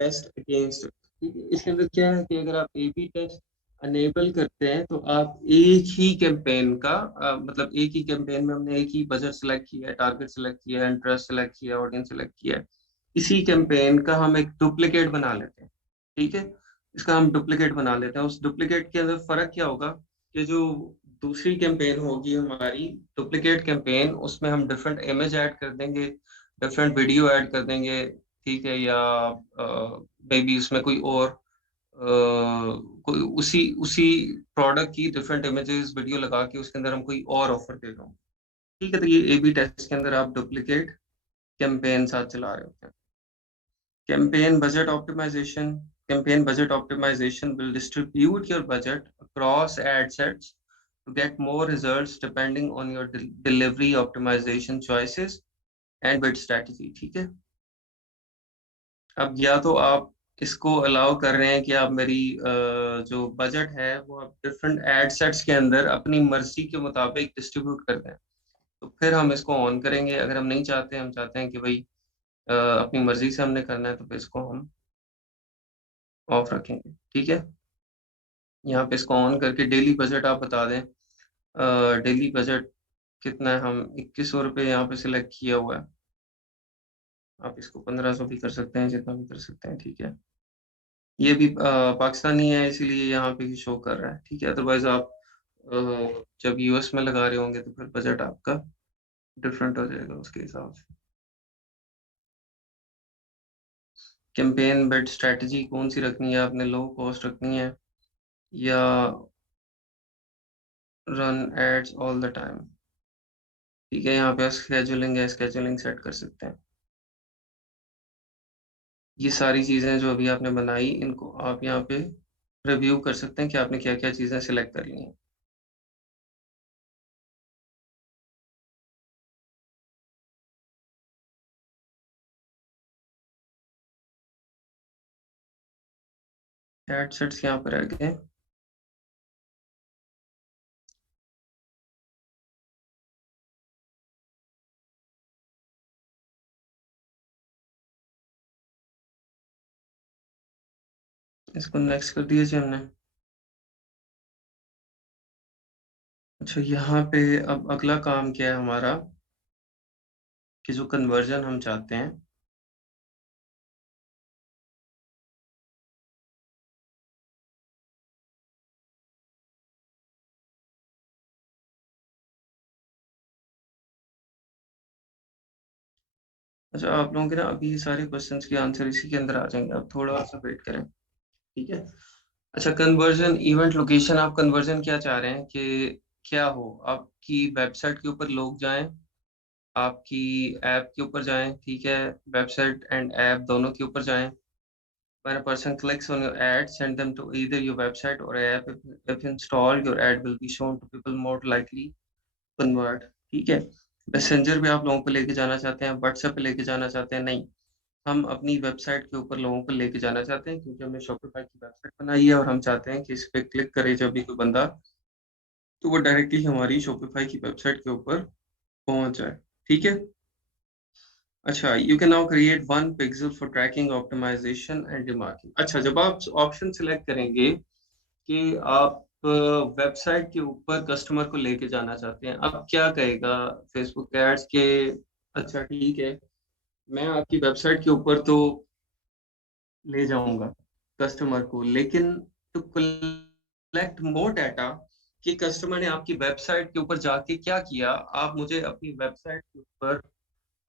test against it. ठीक है? इसके अंदर क्या है कि अगर आप A/B टेस्ट अनेबल करते हैं, तो आप एक ही कैंपेन का मतलब एक ही कैंपेन में हमने एक ही बजट सेलेक्ट किया है, टारगेट सेलेक्ट किया है, इंटरेस्ट सेलेक्ट किया है, ऑडियंस सेलेक्ट किया है, इसी कैंपेन का हम एक डुप्लीकेट बना लेते हैं। ठीक है, इसका हम डुप्लीकेट बना लेते हैं। उस डुप्लीकेट के अंदर फर्क क्या होगा कि जो दूसरी कैंपेन होगी हमारी डुप्लीकेट कैंपेन, उसमें हम डिफरेंट इमेज ऐड कर देंगे, डिफरेंट वीडियो ऐड कर देंगे। ठीक है, या मे बी उसमें कोई और कोई उसी उसी प्रोडक्ट की डिफरेंट इमेजेस वीडियो लगा के उसके अंदर हम कोई और ऑफर दे रहे हो। ठीक है, तो ये ए बी टेस्ट के अंदर आप डुप्लीकेट कैंपेन साथ चला रहे होते हैं। Campaign budget optimization. Campaign budget optimization will distribute your budget across ad sets to get more results depending on your delivery optimization choices and bid strategy. ठीक है, अब या तो आप इसको अलाउ कर रहे हैं कि आप मेरी जो बजट है वो आप डिफरेंट एड सेट्स के अंदर अपनी मर्जी के मुताबिक डिस्ट्रीब्यूट कर दें, तो फिर हम इसको ऑन करेंगे। अगर हम नहीं चाहते, हम चाहते हैं कि भाई अपनी मर्जी से हमने करना है, तो फिर इसको हम ऑफ रखेंगे। ठीक है, यहाँ पे इसको ऑन करके डेली बजट आप बता दें। डेली बजट कितना है, हम 2100 रुपये यहाँ पे सिलेक्ट किया हुआ है। आप इसको 1500 भी कर सकते हैं, जितना भी कर सकते हैं। ठीक है, ये भी पाकिस्तानी है इसीलिए यहाँ पे ही शो कर रहा है। ठीक है, अदरवाइज आप जब यूएस में लगा रहे होंगे तो फिर बजट आपका डिफरेंट हो जाएगा उसके हिसाब से। कैंपेन बेड स्ट्रेटजी कौन सी रखनी है आपने, लो कॉस्ट रखनी है या run ads all the time. ठीक है, यहाँ पे स्केजुलिंग है, स्केजुलिंग सेट कर सकते हैं। ये सारी चीज़ें जो अभी आपने बनाई, इनको आप यहाँ पे रिव्यू कर सकते हैं कि आपने क्या-क्या चीज़ें सिलेक्ट कर ली हैं। एड सेट्स यहाँ पर आ गए। इसको नेक्स्ट कर दिया जी हमने। अच्छा, यहाँ पे अब अगला काम क्या है हमारा कि जो कन्वर्जन हम चाहते हैं, अच्छा आप लोगों के ना अभी ये सारे क्वेश्चंस के आंसर इसी के अंदर आ जाएंगे, आप थोड़ा सा वेट करें। ठीक है, अच्छा कन्वर्जन इवेंट लोकेशन, आप कन्वर्जन क्या चाह रहे हैं कि क्या हो, आपकी वेबसाइट के ऊपर लोग जाएं, आपकी ऐप के ऊपर जाएं। ठीक है, वेबसाइट एंड ऐप दोनों के ऊपर जाएं। When a person clicks on your ad, send them to either your website or app. If installed, your ad will be shown to people more likely convert. ठीक है, मैसेंजर पे आप लोगों को लेके जाना चाहते हैं, व्हाट्सएप पे लेके जाना चाहते हैं, नहीं, हम अपनी वेबसाइट के ऊपर लोगों को लेके जाना चाहते हैं, क्योंकि हमने शॉपिफाई की वेबसाइट बनाई है और हम चाहते हैं कि इस पे क्लिक करे जब भी कोई बंदा, तो वो डायरेक्टली हमारी शॉपिफाई की वेबसाइट के ऊपर पहुंच जाए। ठीक है, अच्छा, you can now create one pixel for tracking optimisation and demarking. अच्छा, जब आप ऑप्शन सिलेक्ट करेंगे कि आप वेबसाइट के ऊपर कस्टमर को लेके जाना चाहते हैं, अब क्या कहेगा फेसबुक एड्स के, अच्छा ठीक है, मैं आपकी वेबसाइट के ऊपर तो ले जाऊंगा कस्टमर को, लेकिन टू कलेक्ट मोर डाटा कि कस्टमर ने आपकी वेबसाइट के ऊपर जाके क्या किया, आप मुझे अपनी वेबसाइट के ऊपर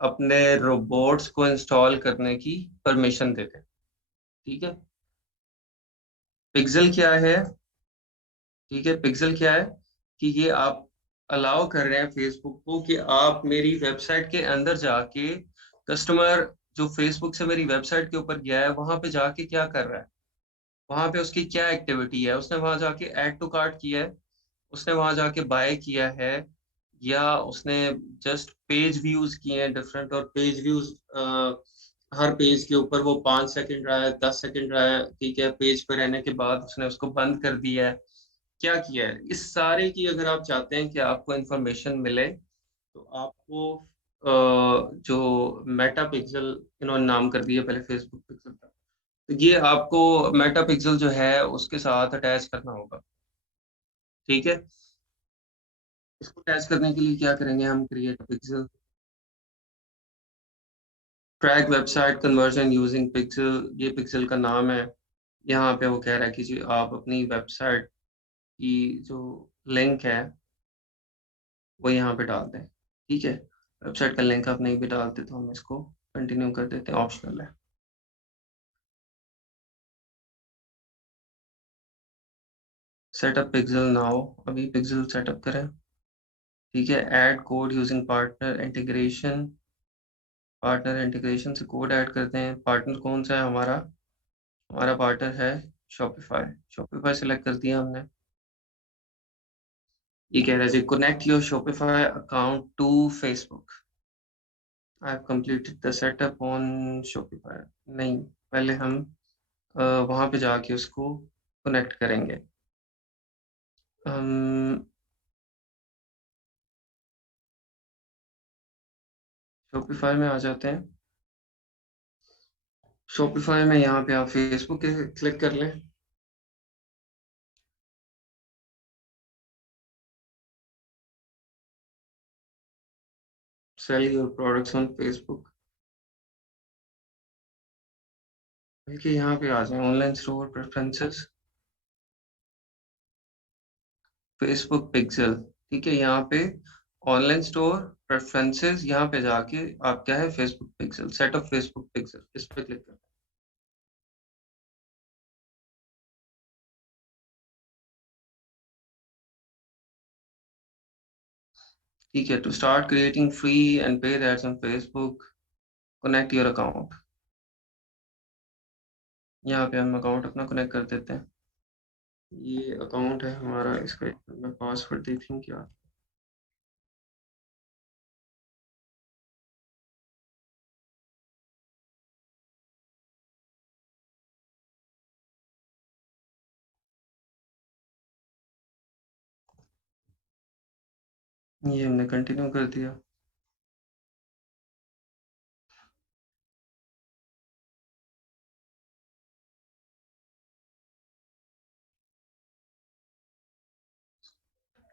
अपने रोबोट्स को इंस्टॉल करने की परमिशन दे दें। ठीक है, पिक्सल क्या है, ठीक है, पिक्सल क्या है कि ये आप अलाउ कर रहे हैं फेसबुक को कि आप मेरी वेबसाइट के अंदर जाके कस्टमर जो फेसबुक से मेरी वेबसाइट के ऊपर गया है वहां पे जाके क्या कर रहा है, वहां पे उसकी क्या एक्टिविटी है, उसने वहां जाके ऐड टू कार्ट किया है, उसने वहां जाके बाय किया है, या उसने जस्ट पेज व्यूज किए हैं डिफरेंट, और पेज व्यूज हर पेज के ऊपर वो 5 सेकंड रहा है, 10 सेकंड रहा है। ठीक है, पेज पे रहने के बाद उसने उसको बंद कर दिया है, क्या किया है, इस सारे की अगर आप चाहते हैं कि आपको इंफॉर्मेशन मिले, तो आपको जो मेटा पिक्सल इन्होंने नाम कर दिया, पहले फेसबुक पिक्सल था, तो ये आपको मेटा पिक्सल जो है उसके साथ अटैच करना होगा, ठीक है। इसको अटैच करने के लिए क्या करेंगे हम, create pixel, track website conversion using pixel, ये पिक्सल का नाम है। यहाँ पे वो कह रहा है कि जी आप अपनी वेबसाइट की जो लिंक है वो यहाँ पे डाल दें, ठीक है। वेबसाइट का लिंक आप नहीं भी डालते तो हम इसको कंटिन्यू कर देते हैं, ऑप्शनल है। सेटअप पिक्सल नाउ, अभी पिक्सल सेटअप करें, ठीक है। Add code using partner integration, partner integration से कोड ऐड करते हैं। पार्टनर कौन सा है हमारा, हमारा पार्टनर है शॉपिफाई, शॉपिफाई सेलेक्ट कर दिया हमने। ये कह रहा है जी connect your Shopify account to Facebook, I have completed the setup on Shopify. नहीं, पहले हम वहाँ पे जाके उसको कनेक्ट करेंगे। हम शॉपिफाई में आ जाते हैं। शॉपिफाई में यहाँ पे आप फेसबुक के क्लिक कर लें। Sell your products on Facebook, बल्कि यहाँ पे आ जाए online store preferences, Facebook pixel, ठीक है। यहाँ पे ऑनलाइन स्टोर प्रेफरेंसेस, यहाँ पे जाके आप क्या है Facebook pixel, setup Facebook pixel, इस पे क्लिक करें। ठीक है, to start creating free and paid ads on Facebook, connect your account. यहाँ पे हम अकाउंट अपना कनेक्ट कर देते हैं। ये अकाउंट है हमारा, इसका मैं पासवर्ड देती हूँ क्या। ये हमने कंटिन्यू कर दिया।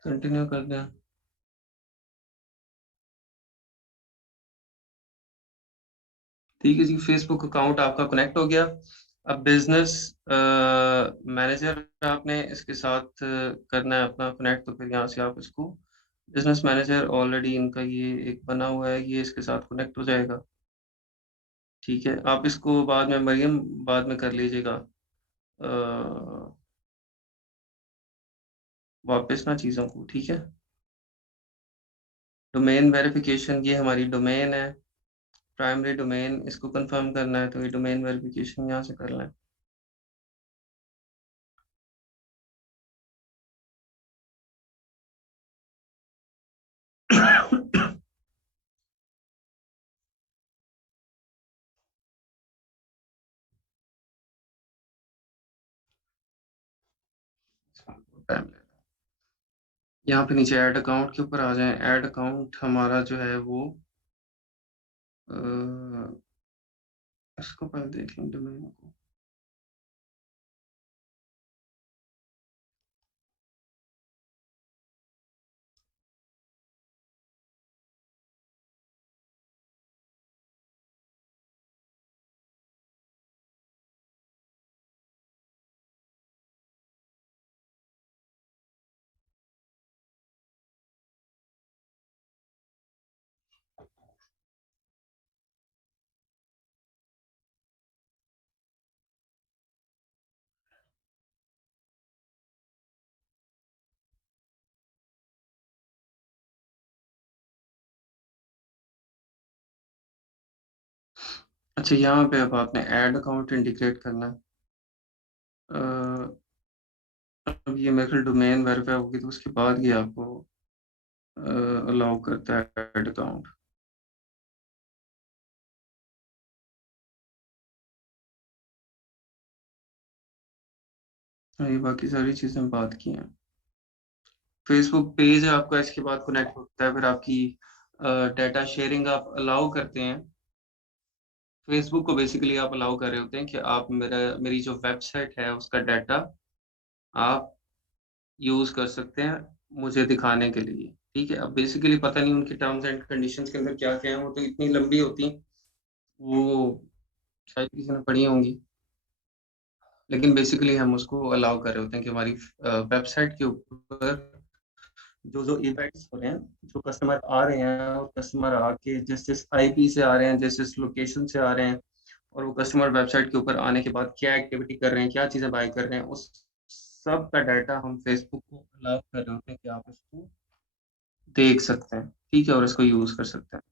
कंटिन्यू कर दें। ठीक है जी, फेसबुक अकाउंट आपका कनेक्ट हो गया। अब बिजनेस मैनेजर आपने इसके साथ करना है अपना कनेक्ट, तो फिर यहाँ से आप इसको, बिजनेस मैनेजर ऑलरेडी इनका ये एक बना हुआ है, ये इसके साथ कनेक्ट हो जाएगा। ठीक है, आप इसको बाद में मरियम बाद में कर लीजिएगा वापस ना चीज़ों को, ठीक है। डोमेन वेरिफिकेशन, ये हमारी डोमेन है, प्राइमरी डोमेन, इसको कंफर्म करना है तो ये डोमेन वेरिफिकेशन यहाँ से कर लें। यहाँ पे नीचे ऐड अकाउंट के ऊपर आ जाएं। ऐड अकाउंट हमारा जो है वो अ, इसको पहले देख लें डोमेन को। अच्छा, यहाँ पे अब आपने ऐड अकाउंट इंटीग्रेट करना है। अब ये मेरे ख्याल डोमेन वेरीफाई होगी तो उसके बाद ये आपको अलाउ करता है ऐड अकाउंट। ये बाकी सारी चीज़ें बात की हैं। फेसबुक पेज आपका इसके बाद कनेक्ट होता है, फिर आपकी डाटा शेयरिंग आप अलाउ करते हैं। फेसबुक को बेसिकली आप अलाउ कर रहे होते हैं कि आप मेरी जो वेबसाइट है उसका डाटा आप यूज़ कर सकते हैं मुझे दिखाने के लिए, ठीक है? अब बेसिकली पता नहीं उनके टर्म्स एंड कंडीशंस के अंदर क्या-क्या है, वो तो इतनी लंबी होती हैं, वो शायद किसी ने पढ़ी होंगी। लेकिन बेसिकली हम उसको अलाउ कर रहे होते हैं कि हमारी वेबसाइट के ऊपर जो इवेंट्स हो रहे हैं, जो कस्टमर आ रहे हैं और कस्टमर आके जिस-जिस आईपी से आ रहे हैं, जिस-जिस लोकेशन से आ रहे हैं और वो कस्टमर वेबसाइट के ऊपर आने के बाद क्या एक्टिविटी कर रहे हैं, क्या चीज़ें बाय कर रहे हैं, उस सब का डाटा हम फेसबुक को अलाउ कर रहे होते हैं कि आप इसको देख सकते हैं, ठीक है? और इसको यूज़ कर सकते हैं।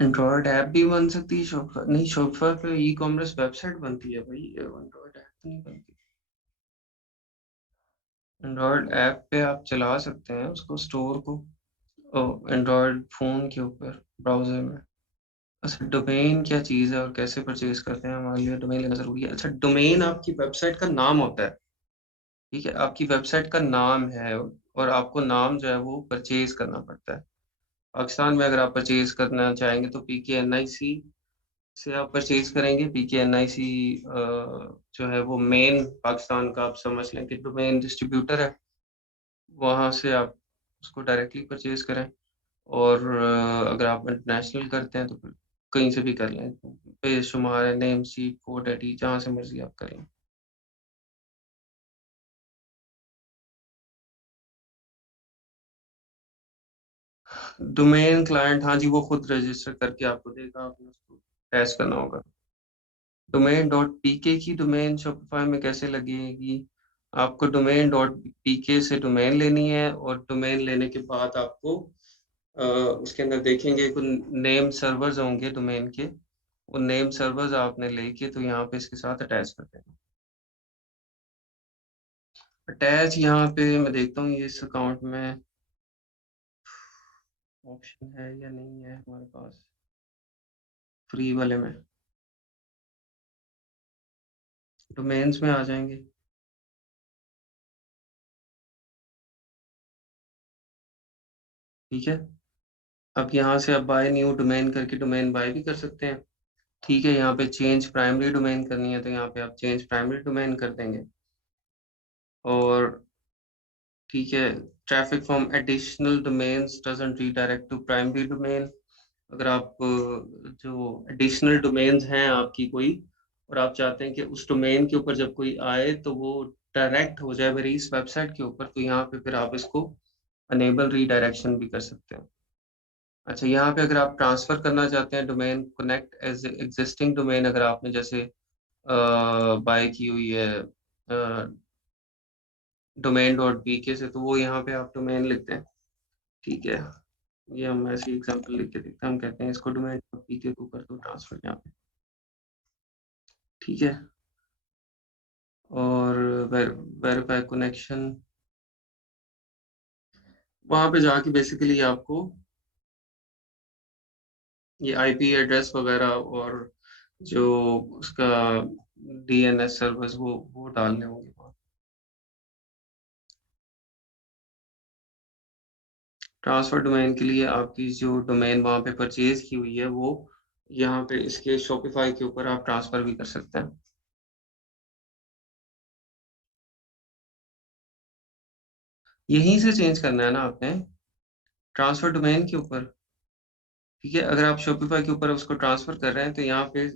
एंड्रॉयड ऐप भी बन सकती है शॉपिफ़ाई नहीं, शॉपिफ़ाई पे ई-कॉमर्स वेबसाइट बनती है भई, एंड्रॉयड ऐप तो नहीं बनती। एंड्रॉयड ऐप पे आप चला सकते हैं उसको स्टोर को एंड्रॉयड फ़ोन के ऊपर ब्राउज़र में। अच्छा, डोमेन क्या चीज़ है और कैसे परचेज़ करते हैं? हमारे लिए डोमेन लेना ज़रूरी है। अच्छा, डोमेन आपकी वेबसाइट का नाम होता है, ठीक है? आपकी वेबसाइट का नाम है और आपको नाम जो है वो परचेज़ करना पड़ता है। पाकिस्तान में अगर आप परचेज़ करना चाहेंगे तो पीकेएनआईसी से आप परचेज़ करेंगे। पीकेएनआईसी जो है वो मेन पाकिस्तान का आप समझ लें कि डोमेन डिस्ट्रीब्यूटर है। वहाँ से आप उसको डायरेक्टली परचेज़ करें और अगर आप इंटरनेशनल करते हैं तो फिर कहीं से भी कर लें। बेशुमार है नेमसीप, GoDaddy जहाँ से मर्ज़ी आप कर लें। डोमेन क्लाइंट हाँ जी, वो खुद रजिस्टर करके आपको देगा, आपने उसको अटैच करना होगा। डोमेन डॉट पीके की डोमेन शॉपिफ़ाई में कैसे लगेगी? आपको डोमेन डॉट पीके से डोमेन लेनी है और डोमेन लेने के बाद आपको उसके अंदर देखेंगे कुछ नेम सर्वर्स होंगे डोमेन के, वो नेम सर्वर्स आपने लेके तो यहाँ पे इसके साथ अटैच कर देना। अटैच यहाँ पे मैं देखता हूँ ये इस अकाउंट में ऑप्शन है या नहीं है हमारे पास, फ्री वाले में। डोमेन्स में आ जाएँगे, ठीक है? अब यहाँ से आप बाय न्यू डोमेन करके डोमेन बाय भी कर सकते हैं, ठीक है? यहाँ पे चेंज प्राइमरी डोमेन करनी है तो यहाँ पे आप चेंज प्राइमरी डोमेन कर देंगे और ठीक है, traffic from additional domains doesn't redirect to primary domain. अगर आप जो एडिशनल डोमेन्स हैं आपकी कोई और आप चाहते हैं कि उस डोमेन के ऊपर जब कोई आए तो वो डायरेक्ट हो जाए मेरी इस वेबसाइट के ऊपर, तो यहाँ पे फिर आप इसको अनेबल रीडायरेक्शन भी कर सकते हैं। अच्छा, यहाँ पे अगर आप ट्रांसफ़र करना चाहते हैं domain connect as existing domain अगर आपने जैसे बाय की हुई है डोमेन डॉट पीके से तो वो यहाँ पे आप डोमेन लिखते हैं, ठीक है? ये हम ऐसे ही एग्ज़ाम्पल लिख के देखते हैं, हम कहते हैं इसको डोमेन डॉट पीके के ऊपर तो ट्रांसफ़र यहाँ पे, ठीक है? और वेरीफाई कनेक्शन वहाँ पे जाके बेसिकली आपको ये आईपी एड्रेस वग़ैरह और जो उसका डीएनएस सर्विस वो डालने होंगे वहाँ। ट्रांसफर डोमेन के लिए आपकी जो डोमेन वहाँ पे परचेज़ की हुई है वो यहाँ पे इसके शॉपिफ़ाई के ऊपर आप ट्रांसफ़र भी कर सकते हैं। यहीं से चेंज करना है ना आपने, ट्रांसफर डोमेन के ऊपर, ठीक है? अगर आप शॉपिफ़ाई के ऊपर उसको ट्रांसफ़र कर रहे हैं तो यहाँ पे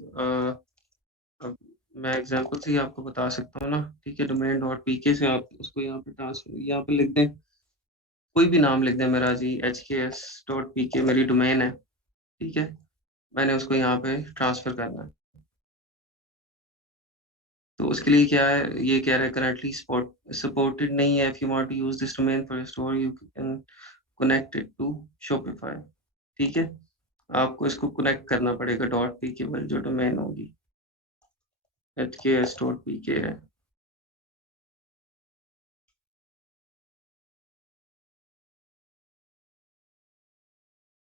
अब मैं एग्ज़ाम्पल से ही आपको बता सकता हूँ ना, ठीक है? डोमेन डॉट पीके से आप उसको यहाँ पे लिख दें, कोई भी नाम लिख दें मेरा जी एचकेएस डॉट पीके मेरी डोमेन है, ठीक है? मैंने उसको यहाँ पे ट्रांसफ़र करना है। तो उसके लिए क्या है, ये कह रहा है करंटली सपोर्टेड नहीं है, if you want to use this domain for your store you can connect it to Shopify, ठीक है? आपको इसको कनेक्ट करना पड़ेगा डॉट पीके वाली जो डोमेन होगी, एचकेएस डॉट पीके है।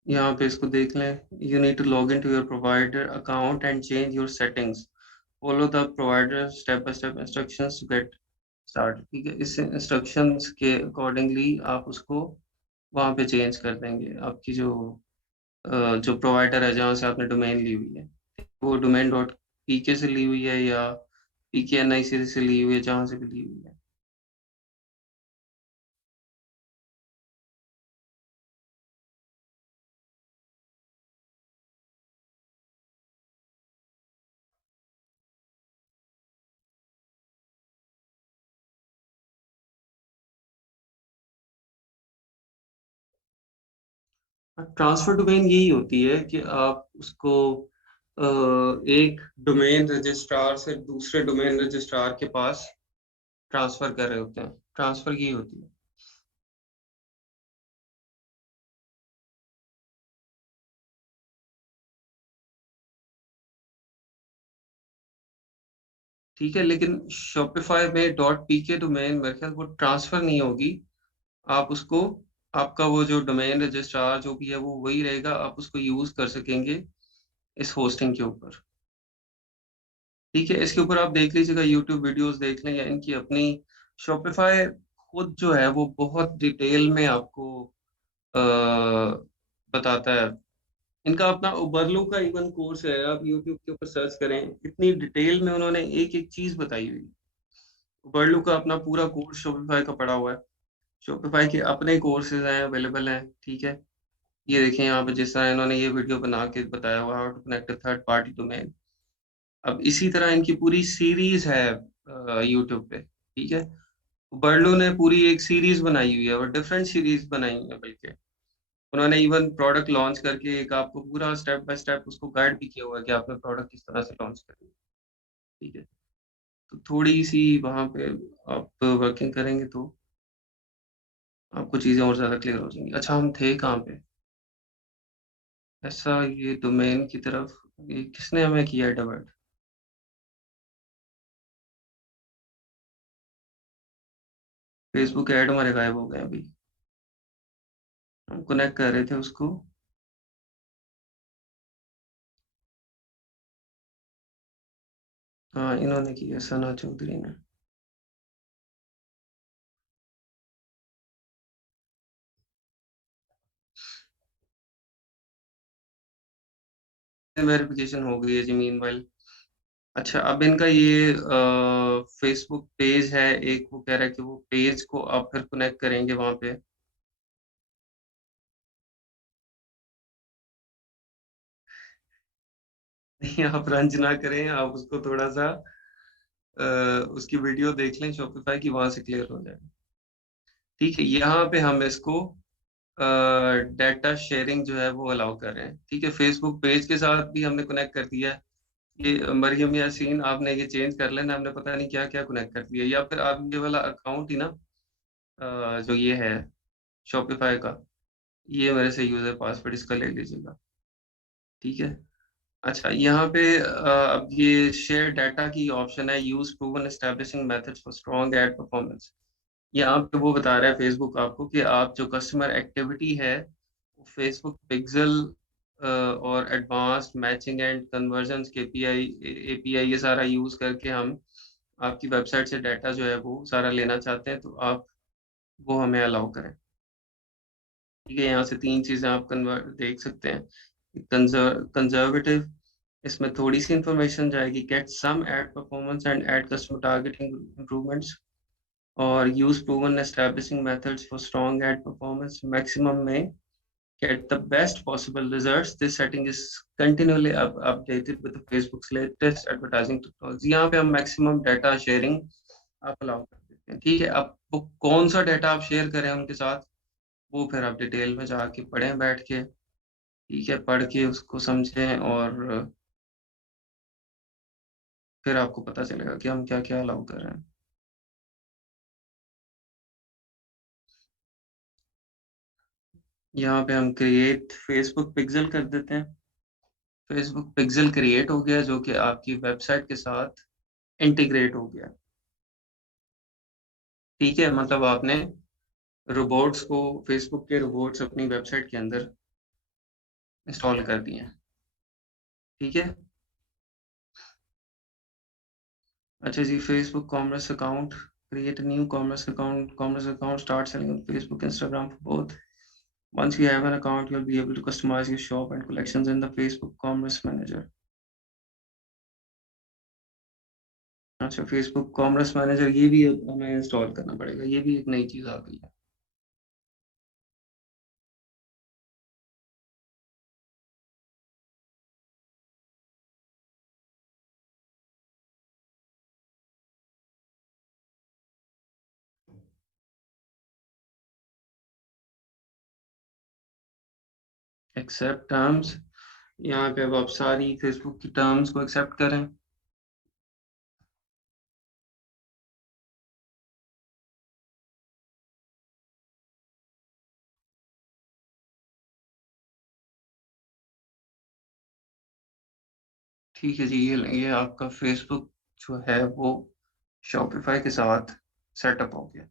यहाँ पे इसको देख लें, you need to log in to your provider account and change your settings. Follow the provider step by step instructions to get start. ठीक है, इस इंस्ट्रक्शंस के अकॉर्डिंगली आप उसको वहाँ पे चेंज कर देंगे। आपकी जो प्रोवाइडर है जहाँ से आपने डोमेन ली हुई है, वो डोमेन डॉट पीके से ली हुई है या पीके एन आई से ली हुई है, जहाँ से भी ली हुई है। ट्रांसफर डोमेन यही होती है कि आप उसको एक डोमेन रजिस्ट्रार से दूसरे डोमेन रजिस्ट्रार के पास ट्रांसफर कर रहे होते हैं। ट्रांसफर यही होती है। ठीक है, लेकिन शॉपिफाई में डॉट पी के डोमेन मेरे ख्याल वो ट्रांसफर नहीं होगी। आप उसको, आपका वो जो डोमेन रजिस्ट्रार जो भी है वो वही रहेगा, आप उसको यूज कर सकेंगे इस होस्टिंग के ऊपर। ठीक है, इसके ऊपर आप देख लीजिएगा, यूट्यूब वीडियोस देख लें या इनकी अपनी शॉपिफाई खुद जो है वो बहुत डिटेल में आपको अ, बताता है। इनका अपना उबरलू का इवन कोर्स है, आप यूट्यूब के ऊपर सर्च करें, इतनी डिटेल में उन्होंने एक एक चीज बताई हुई है। उबरलू का अपना पूरा कोर्स शॉपिफाई का पड़ा हुआ है। शॉपिफाई के अपने कोर्सेज हैं, अवेलेबल हैं। ठीक है, ये देखें यहाँ पे जिस तरह इन्होंने ये वीडियो बना के बताया हुआ how to connect third party domain. अब इसी तरह इनकी पूरी सीरीज है यूट्यूब पे। ठीक है, बर्लो ने पूरी एक सीरीज बनाई हुई है और डिफरेंट सीरीज बनाई हुई है, बल्कि उन्होंने इवन प्रोडक्ट लॉन्च करके एक आपको पूरा स्टेप बाय स्टेप उसको गाइड भी किया हुआ है कि आपने प्रोडक्ट किस तरह से लॉन्च करनी है। ठीक है, तो थोड़ी सी वहाँ पे आप वर्किंग करेंगे तो आपको चीज़ें और ज़्यादा क्लियर हो जाएंगी। अच्छा, हम थे कहाँ पे? ऐसा, ये डोमेन की तरफ, ये किसने हमें किया है डाइवर्ट? फेसबुक ऐड हमारे गायब हो गए अभी। हम कनेक्ट कर रहे थे उसको। हाँ, इन्होंने किया, सना चौधरी ने। वेरिफिकेशन हो गई है जी मीन। अच्छा, अब इनका ये फेसबुक पेज है एक, वो कह रहा है कि वो पेज को आप फिर कनेक्ट करेंगे वहां पे। नहीं, आप रंज ना करें, आप उसको थोड़ा सा अ, उसकी वीडियो देख लें शॉपिफाई की, वहां से क्लियर हो जाए। ठीक है, यहाँ पे हम इसको डाटा शेयरिंग जो है वो अलाउ कर रहे हैं। ठीक है, फेसबुक पेज के साथ भी हमने कनेक्ट कर दिया है। ये मरियम यासीन, आपने ये चेंज कर लेना, हमने पता नहीं क्या क्या कनेक्ट कर दिया, या फिर आप ये वाला अकाउंट ही ना, जो ये है शॉपिफाई का, ये मेरे से यूजर पासवर्ड इसका ले लीजिएगा। ठीक है। अच्छा, यहाँ पे अब ये शेयर डाटा की ऑप्शन है, use proven establishing methods for strong ad performance. यहाँ पे वो बता रहा है फेसबुक आपको कि आप जो कस्टमर एक्टिविटी है, फेसबुक पिक्सल और advanced matching and conversion KPI API ये सारा यूज करके हम आपकी वेबसाइट से डाटा जो है वो सारा लेना चाहते हैं, तो आप वो हमें अलाउ करें। ठीक है, यहाँ से तीन चीजें आप कन्वर्ट देख सकते हैं। कंजर्वेटिव, इसमें थोड़ी सी इंफॉर्मेशन जाएगी, get some ad performance and ad customer targeting improvements, और use proven establishing methods for strong ad performance maximum में get the best possible results. This setting is continually updated with the Facebook's latest advertising technology. यहाँ पे हम maximum data sharing आप अलाउ कर देते हैं। ठीक है, अब वो कौन सा डाटा आप शेयर करें उनके साथ, वो फिर आप डिटेल में जाके पढ़ें बैठ के। ठीक है, पढ़ के उसको समझें और फिर आपको पता चलेगा कि हम क्या क्या अलाउ कर रहे हैं। यहाँ पे हम क्रिएट फेसबुक पिक्सल कर देते हैं। फेसबुक पिक्सल क्रिएट हो गया, जो कि आपकी वेबसाइट के साथ इंटीग्रेट हो गया। ठीक है, मतलब आपने रोबोट्स को, फेसबुक के रोबोट्स अपनी वेबसाइट के अंदर इंस्टॉल कर दिए हैं। ठीक है, अच्छा जी, Facebook commerce account, create a new commerce account, start selling on Facebook, Instagram for both. Once you have an account, you'll be able to customize your shop and collections in the Facebook Commerce Manager. अच्छा, Facebook Commerce Manager ये भी हमें इंस्टॉल करना पड़ेगा, ये भी एक नई चीज़ आ गई है। एक्सेप्ट टर्म्स, यहाँ पे अब आप सारी Facebook की टर्म्स को एक्सेप्ट करें। ठीक है जी, ये आपका Facebook जो है वो Shopify के साथ सेटअप हो गया।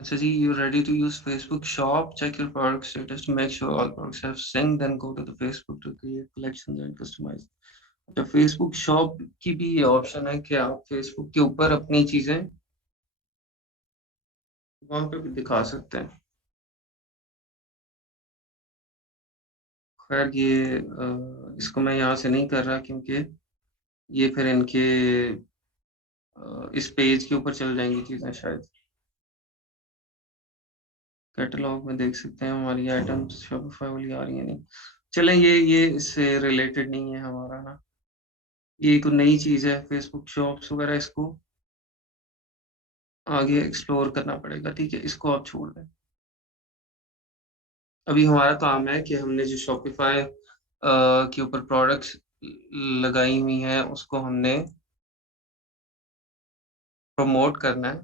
अच्छा जी, you're ready to use Facebook Shop. Check your product status to make sure all products have synced. Then go to the Facebook to create collections and customize. अच्छा, Facebook Shop की भी ये ऑप्शन है कि आप Facebook के ऊपर अपनी चीजें वहां पे भी दिखा सकते हैं। खैर ये इसको मैं यहाँ से नहीं कर रहा क्योंकि ये फिर इनके इस पेज के ऊपर चल जाएंगी चीजें शायद। कैटलॉग में देख सकते हैं हमारी आइटम्स शॉपिफाई वाली आ रही है नहीं। चलें, ये इससे रिलेटेड नहीं है हमारा ना, ये एक नई चीज़ है फेसबुक शॉप्स वगैरह, इसको आगे एक्सप्लोर करना पड़ेगा। ठीक है, इसको आप छोड़ दें। अभी हमारा काम है कि हमने जो शॉपिफाई के ऊपर प्रोडक्ट्स लगाई हुई हैं उसको हमने प्रमोट करना है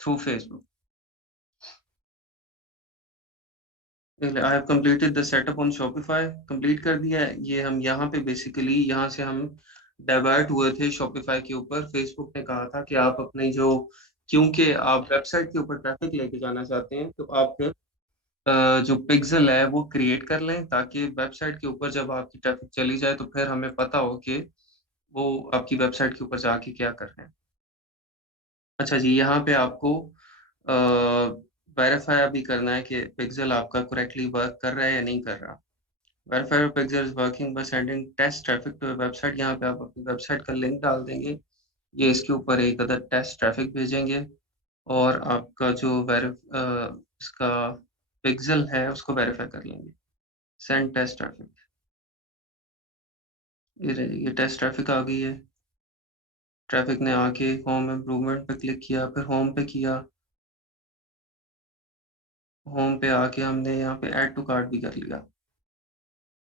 through Facebook. I have completed the setup on Shopify, complete कर दिया है। ये हम यहाँ पे बेसिकली यहाँ से हम डाइवर्ट हुए थे शॉपिफाई के ऊपर। फेसबुक ने कहा था कि आप अपनी जो, क्योंकि आप वेबसाइट के ऊपर ट्रैफिक लेके जाना चाहते हैं तो आप जो पिक्सल है वो क्रिएट कर लें ताकि वेबसाइट के ऊपर जब आपकी ट्रैफिक चली जाए तो फिर हमें पता हो कि वो आपकी वेबसाइट के ऊपर जाके क्या कर रहे हैं। अच्छा जी, यहाँ पे आपको वेरीफाई अभी करना है कि पिक्सल आपका करेक्टली वर्क कर रहा है या नहीं कर रहा। Verify your pixel is working by sending test traffic to website. यहाँ पे आप अपनी वेबसाइट का लिंक डाल देंगे, ये इसके ऊपर एक अदर टेस्ट ट्रैफिक भेजेंगे और आपका जो इसका पिक्सल है उसको वेरीफाई कर लेंगे। सेंड टेस्ट ट्रैफिक, ये टेस्ट ट्रैफिक आ गई है। ट्रैफिक ने आके होम इम्प्रूवमेंट पे क्लिक किया, फिर होम पे किया। होम पे आके हमने यहाँ पे ऐड टू कार्ट भी कर लिया,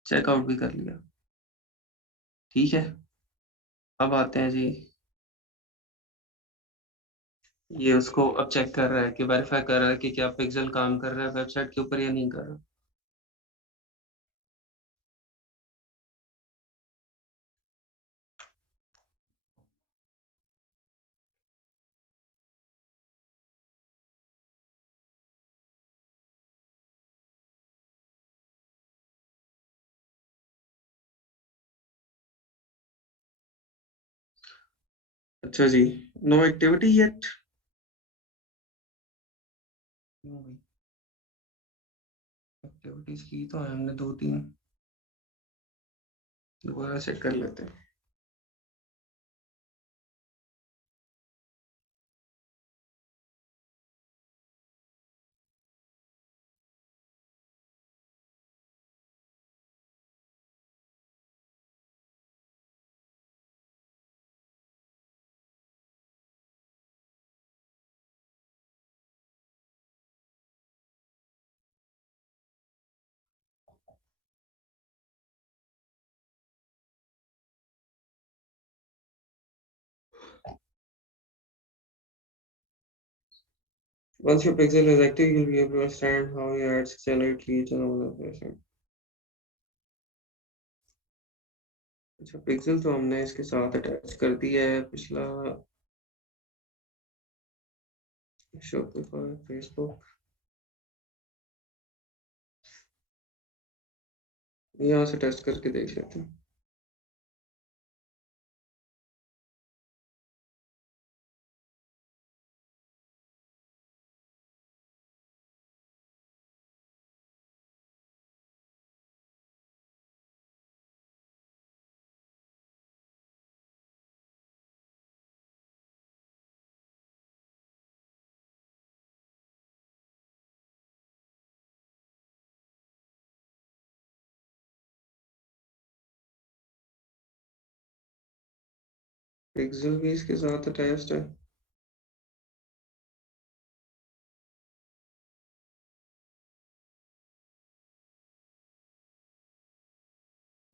चेकआउट भी कर लिया। ठीक है, अब आते हैं जी, ये उसको अब चेक कर रहा है कि वेरीफाई कर रहा है कि क्या पिक्सल काम कर रहा है वेबसाइट के ऊपर या नहीं कर रहा। अच्छा जी, नो एक्टिविटी येट। एक्टिविटीज की तो हमने दो तीन, दोबारा चेक कर लेते हैं। Once your pixel is active, you'll be able to understand how your ads generate leads and all that. अच्छा, पिक्सल तो हमने इसके साथ अटैच कर दिया है पिछला। शॉपिफाई, फेसबुक, यहाँ से टेस्ट करके देख लेते हैं। पिक्सल भी इसके साथ अटैच्ड है।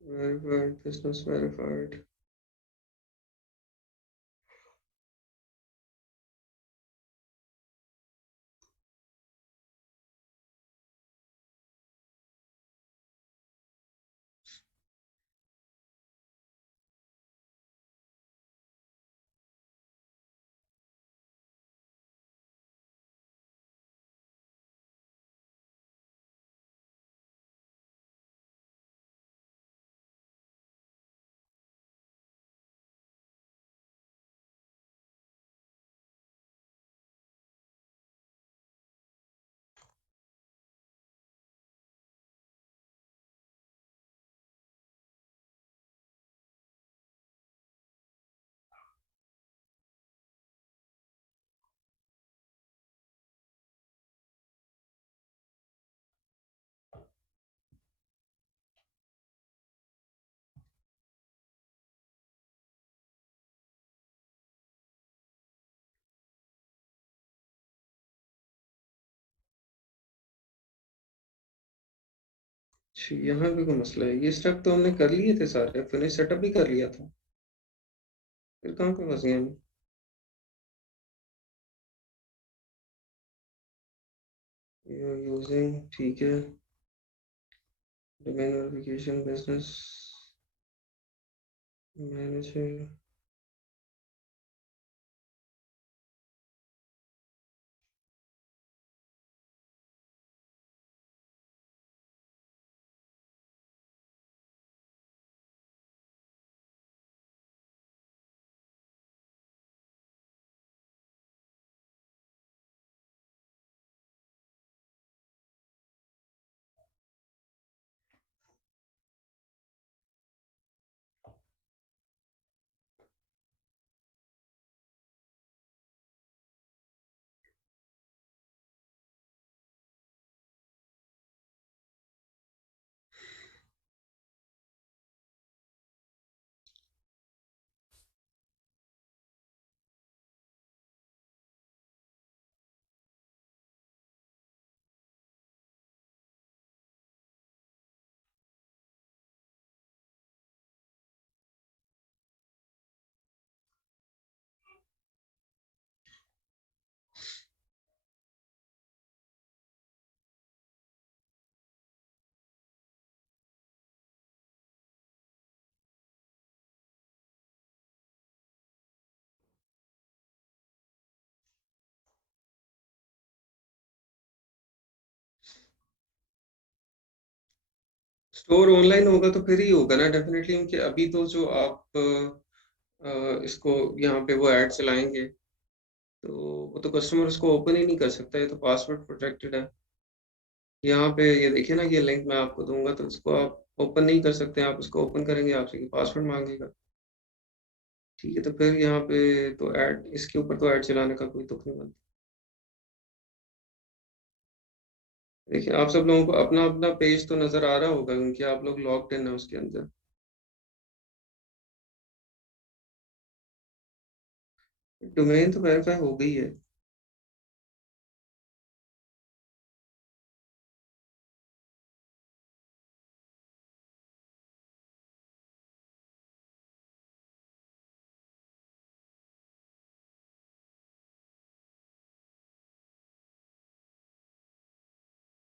Verified, business verified. अच्छा, यहाँ पे कोई मसला है। ये स्टेप तो हमने कर लिए थे सारे, फिनिश सेटअप भी कर लिया था, फिर कहाँ पे फंस गए हम? यूजिंग, ठीक है। Domain verification, business manager. Store online होगा तो फिर ही होगा ना डेफिनेटली, क्योंकि अभी तो जो आप इसको यहाँ पे वो ऐड चलाएंगे, तो वो तो कस्टमर उसको ओपन ही नहीं कर सकता, ये तो पासवर्ड प्रोटेक्टेड है। यहाँ पे ये देखिए ना, ये लिंक मैं आपको दूंगा तो इसको आप ओपन नहीं कर सकते, आप उसको ओपन करेंगे आपसे पासवर्ड मांगेगा। ठीक है, तो फिर यहाँ पे तो ऐड, इसके ऊपर तो ऐड चलाने का कोई तुक नहीं बनता। देखिए, आप सब लोगों को अपना अपना पेज तो नजर आ रहा होगा, क्योंकि आप लोग लॉग्ड इन है उसके अंदर। डोमेन तो वेरीफाई हो गई है।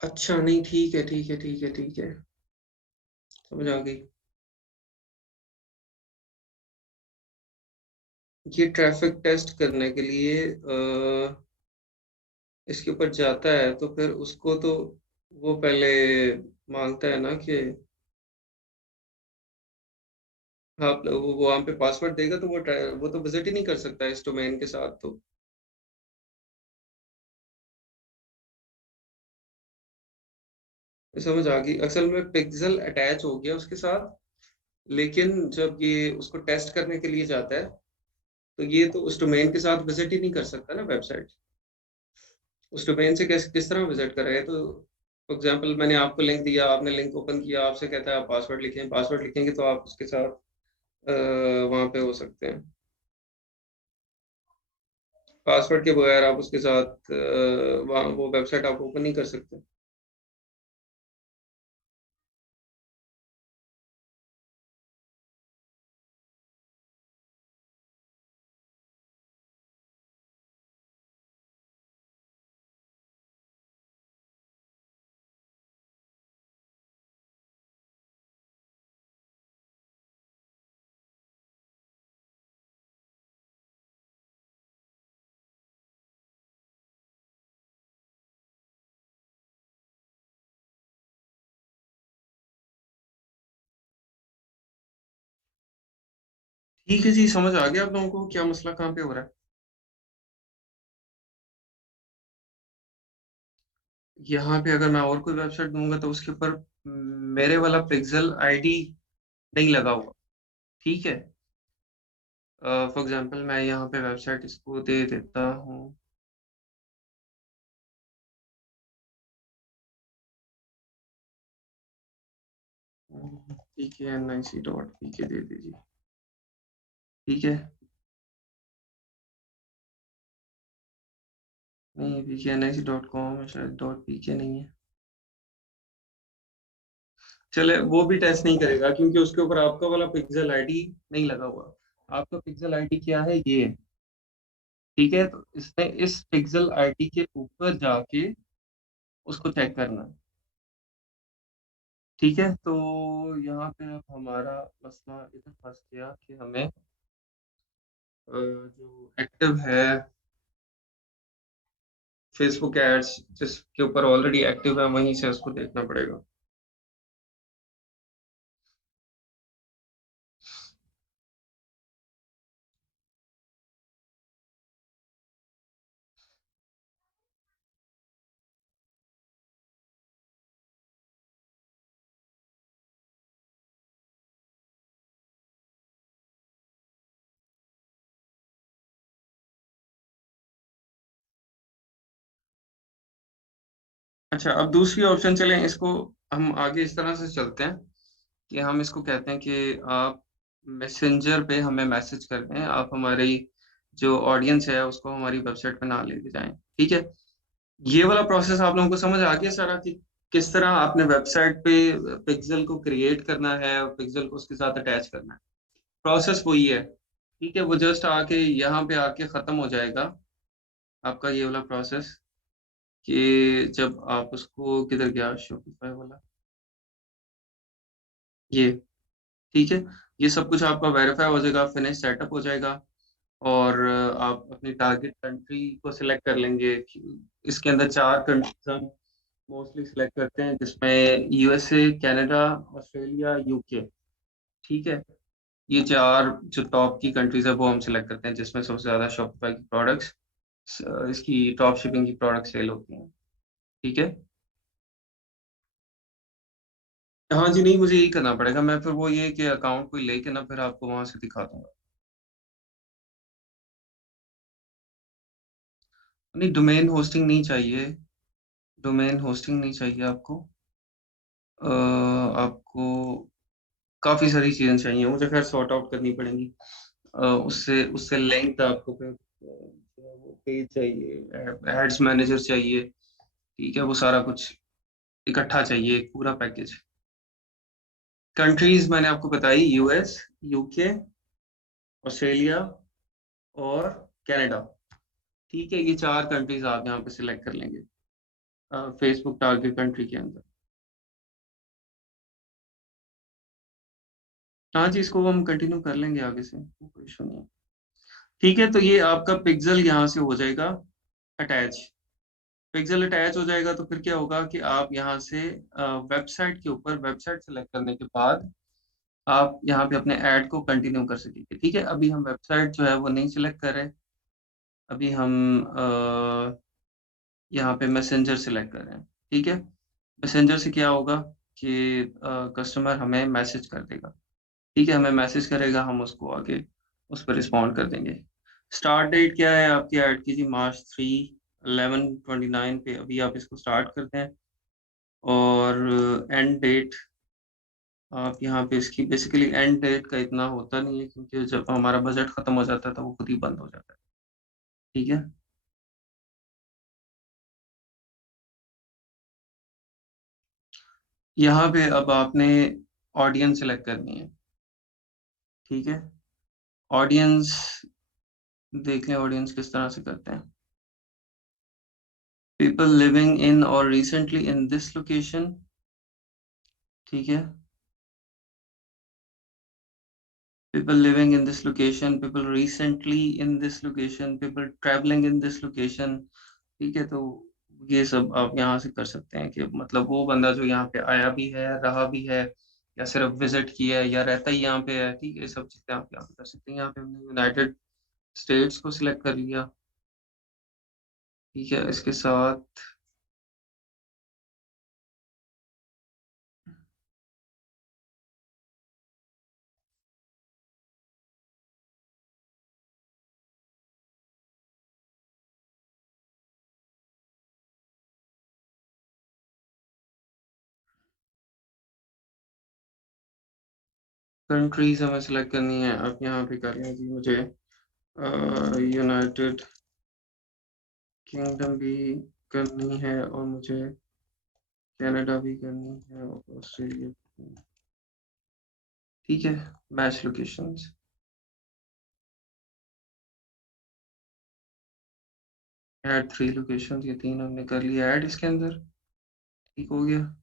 अच्छा, नहीं, ठीक है, ठीक है, ठीक है, ठीक है, समझ आ गई। ये ट्रैफिक टेस्ट करने के लिए इसके ऊपर जाता है तो फिर उसको तो वो पहले माँगता है ना कि आप वो वहाँ पे पासवर्ड देगा तो वो तो विज़िट ही नहीं कर सकता इस डोमेन के साथ तो। समझ आ गई। असल में पिक्सेल अटैच हो गया उसके साथ, लेकिन जब ये उसको टेस्ट करने के लिए जाता है, तो ये तो उस डोमेन के साथ विज़िट ही नहीं कर सकता ना वेबसाइट। उस डोमेन से किस तरह विज़िट करेगा? तो फॉर एग्ज़ाम्पल मैंने आपको लिंक दिया, आपने लिंक ओपन किया, आपसे कहता है आप पासवर्ड लिखेंगे तो आप उसके साथ अ, वहाँ पे हो सकते हैं। पासवर्ड के बगैर आप उसके साथ वहाँ वो वेबसाइट आप ओपन नहीं कर सकते। ठीक है जी, समझ आ गया आप लोगों को क्या मसला कहाँ पे हो रहा है। यहाँ पे अगर मैं और कोई वेबसाइट दूँगा तो उसके ऊपर मेरे वाला पिक्सेल आईडी नहीं लगा हुआ, ठीक है? फॉर एग्ज़ाम्पल मैं यहाँ पे वेबसाइट इसको दे देता हूँ। pknic.pk दे दीजिए, ठीक है? नहीं, pknic.com है शायद, .pk नहीं है। चले वो भी टेस्ट नहीं करेगा क्योंकि उसके ऊपर आपका वाला पिक्सेल आईडी नहीं लगा हुआ। आपका पिक्सेल आईडी क्या है? ये है, ठीक है? तो इसने इस पिक्सेल आईडी के ऊपर जाके उसको चेक करना है, ठीक है? तो यहाँ पे अब हमारा मसला इधर फँस गया कि हमें जो एक्टिव है फेसबुक एड्स जिसके ऊपर ऑलरेडी एक्टिव है वहीं से उसको देखना पड़ेगा। अच्छा, अब दूसरी ऑप्शन चलें, इसको हम आगे इस तरह से चलते हैं कि हम इसको कहते हैं कि आप मैसेंजर पे हमें मैसेज कर दें, आप हमारी जो ऑडियंस है उसको हमारी वेबसाइट पे ना लेके जाएँ, ठीक है? ये वाला प्रोसेस आप लोगों को समझ आ गया सारा कि किस तरह आपने वेबसाइट पे पिक्सेल को क्रिएट करना है और पिक्सेल को उसके साथ अटैच करना है। प्रोसेस वही है, ठीक है? वो जस्ट आके यहाँ पे आके खत्म हो जाएगा, आपका ये वाला प्रोसेस कि जब आप उसको किधर गया शॉपिफ़ाई वाला, ये, ठीक है? ये सब कुछ आपका वेरीफ़ाई हो जाएगा, फिनिश सेटअप हो जाएगा और आप अपनी टारगेट कंट्री को सिलेक्ट कर लेंगे कि इसके अंदर 4 कंट्रीज़ हम मोस्टली सिलेक्ट करते हैं जिसमें यूएसए, कनाडा, ऑस्ट्रेलिया, यूके, ठीक है? ये 4 जो टॉप की कंट्रीज़ है वो हम सिलेक्ट करते हैं जिसमें सबसे ज़्यादा शॉपिफ़ाई की प्रोडक्ट्स इसकी ड्रॉप शिपिंग की प्रोडक्ट सेल होती हैं, ठीक है? हाँ जी, नहीं मुझे यही करना पड़ेगा, मैं फिर वो ये कि अकाउंट कोई लेके ना फिर आपको वहाँ से दिखा दूँगा। नहीं डोमेन होस्टिंग नहीं चाहिए आपको। आपको काफ़ी सारी चीज़ें चाहिए, मुझे ख़ैर सॉर्ट आउट करनी पड़ेंगी। उससे उससे लिंक्ड आपको फिर जो है वो पेज चाहिए, एड्स मैनेजर चाहिए, ठीक है? वो सारा कुछ इकट्ठा चाहिए, एक पूरा पैकेज। कंट्रीज़ मैंने आपको बताई यूएस, यूके, ऑस्ट्रेलिया और कनाडा, ठीक है? ये 4 कंट्रीज़ आप यहाँ पे सिलेक्ट कर लेंगे फेसबुक टारगेट कंट्री के अंदर। हाँ जी, इसको हम कंटिन्यू कर लेंगे आगे से, कोई इश्यू नहीं है। ठीक है, तो ये आपका पिक्सेल यहाँ से हो जाएगा अटैच, पिक्सेल अटैच हो जाएगा तो फिर क्या होगा कि आप यहाँ से वेबसाइट के ऊपर वेबसाइट सेलेक्ट करने के बाद आप यहाँ पे अपने ऐड को कंटिन्यू कर सकेंगे। ठीक है, अभी हम वेबसाइट जो है वो नहीं सिलेक्ट कर रहे। अभी हम यहाँ पे मैसेंजर सिलेक्ट कर रहे हैं। ठीक है, मैसेंजर से क्या होगा कि कस्टमर हमें मैसेज कर देगा। ठीक है, हमें मैसेज करेगा, हम उसको आगे उस पर रिस्पॉन्ड कर देंगे। स्टार्ट डेट क्या है आपकी ऐड की जी? मार्च 3/11/29 पे अभी आप इसको स्टार्ट करते हैं। और एंड डेट आप यहाँ पे इसकी बेसिकली एंड डेट का इतना होता नहीं है, क्योंकि जब हमारा बजट खत्म हो जाता है तो वो खुद ही बंद हो जाता है। ठीक है, यहाँ पे अब आपने ऑडियंस सेलेक्ट करनी है। ठीक है, ऑडियंस देख लें, ऑडियंस किस तरह से करते हैं। पीपल लिविंग इन और रिसेंटली इन दिस लोकेशन। ठीक है, people living in this location, people recently in this location, people traveling in this location। ठीक है, तो ये सब आप यहाँ से कर सकते हैं कि मतलब वो बंदा जो यहाँ पे आया भी है, रहा भी है, या सिर्फ विजिट किया है, या रहता ही यहाँ पे है। ठीक है, ये सब चीजें आप यहाँ पे कर सकते हैं। यहाँ पे हमने यूनाइटेड स्टेट्स को सिलेक्ट कर लिया। ठीक है, इसके साथ कंट्रीज हमें सिलेक्ट करनी है। आप यहाँ पे कर लें जी, मुझे यूनाइटेड किंगडम भी करनी है, और मुझे कनाडा भी करनी है, और ऑस्ट्रेलिया। ठीक है, मैच लोकेशंस, ऐड 3 लोकेशंस, ये 3 हमने कर लिया ऐड इसके अंदर। ठीक हो गया।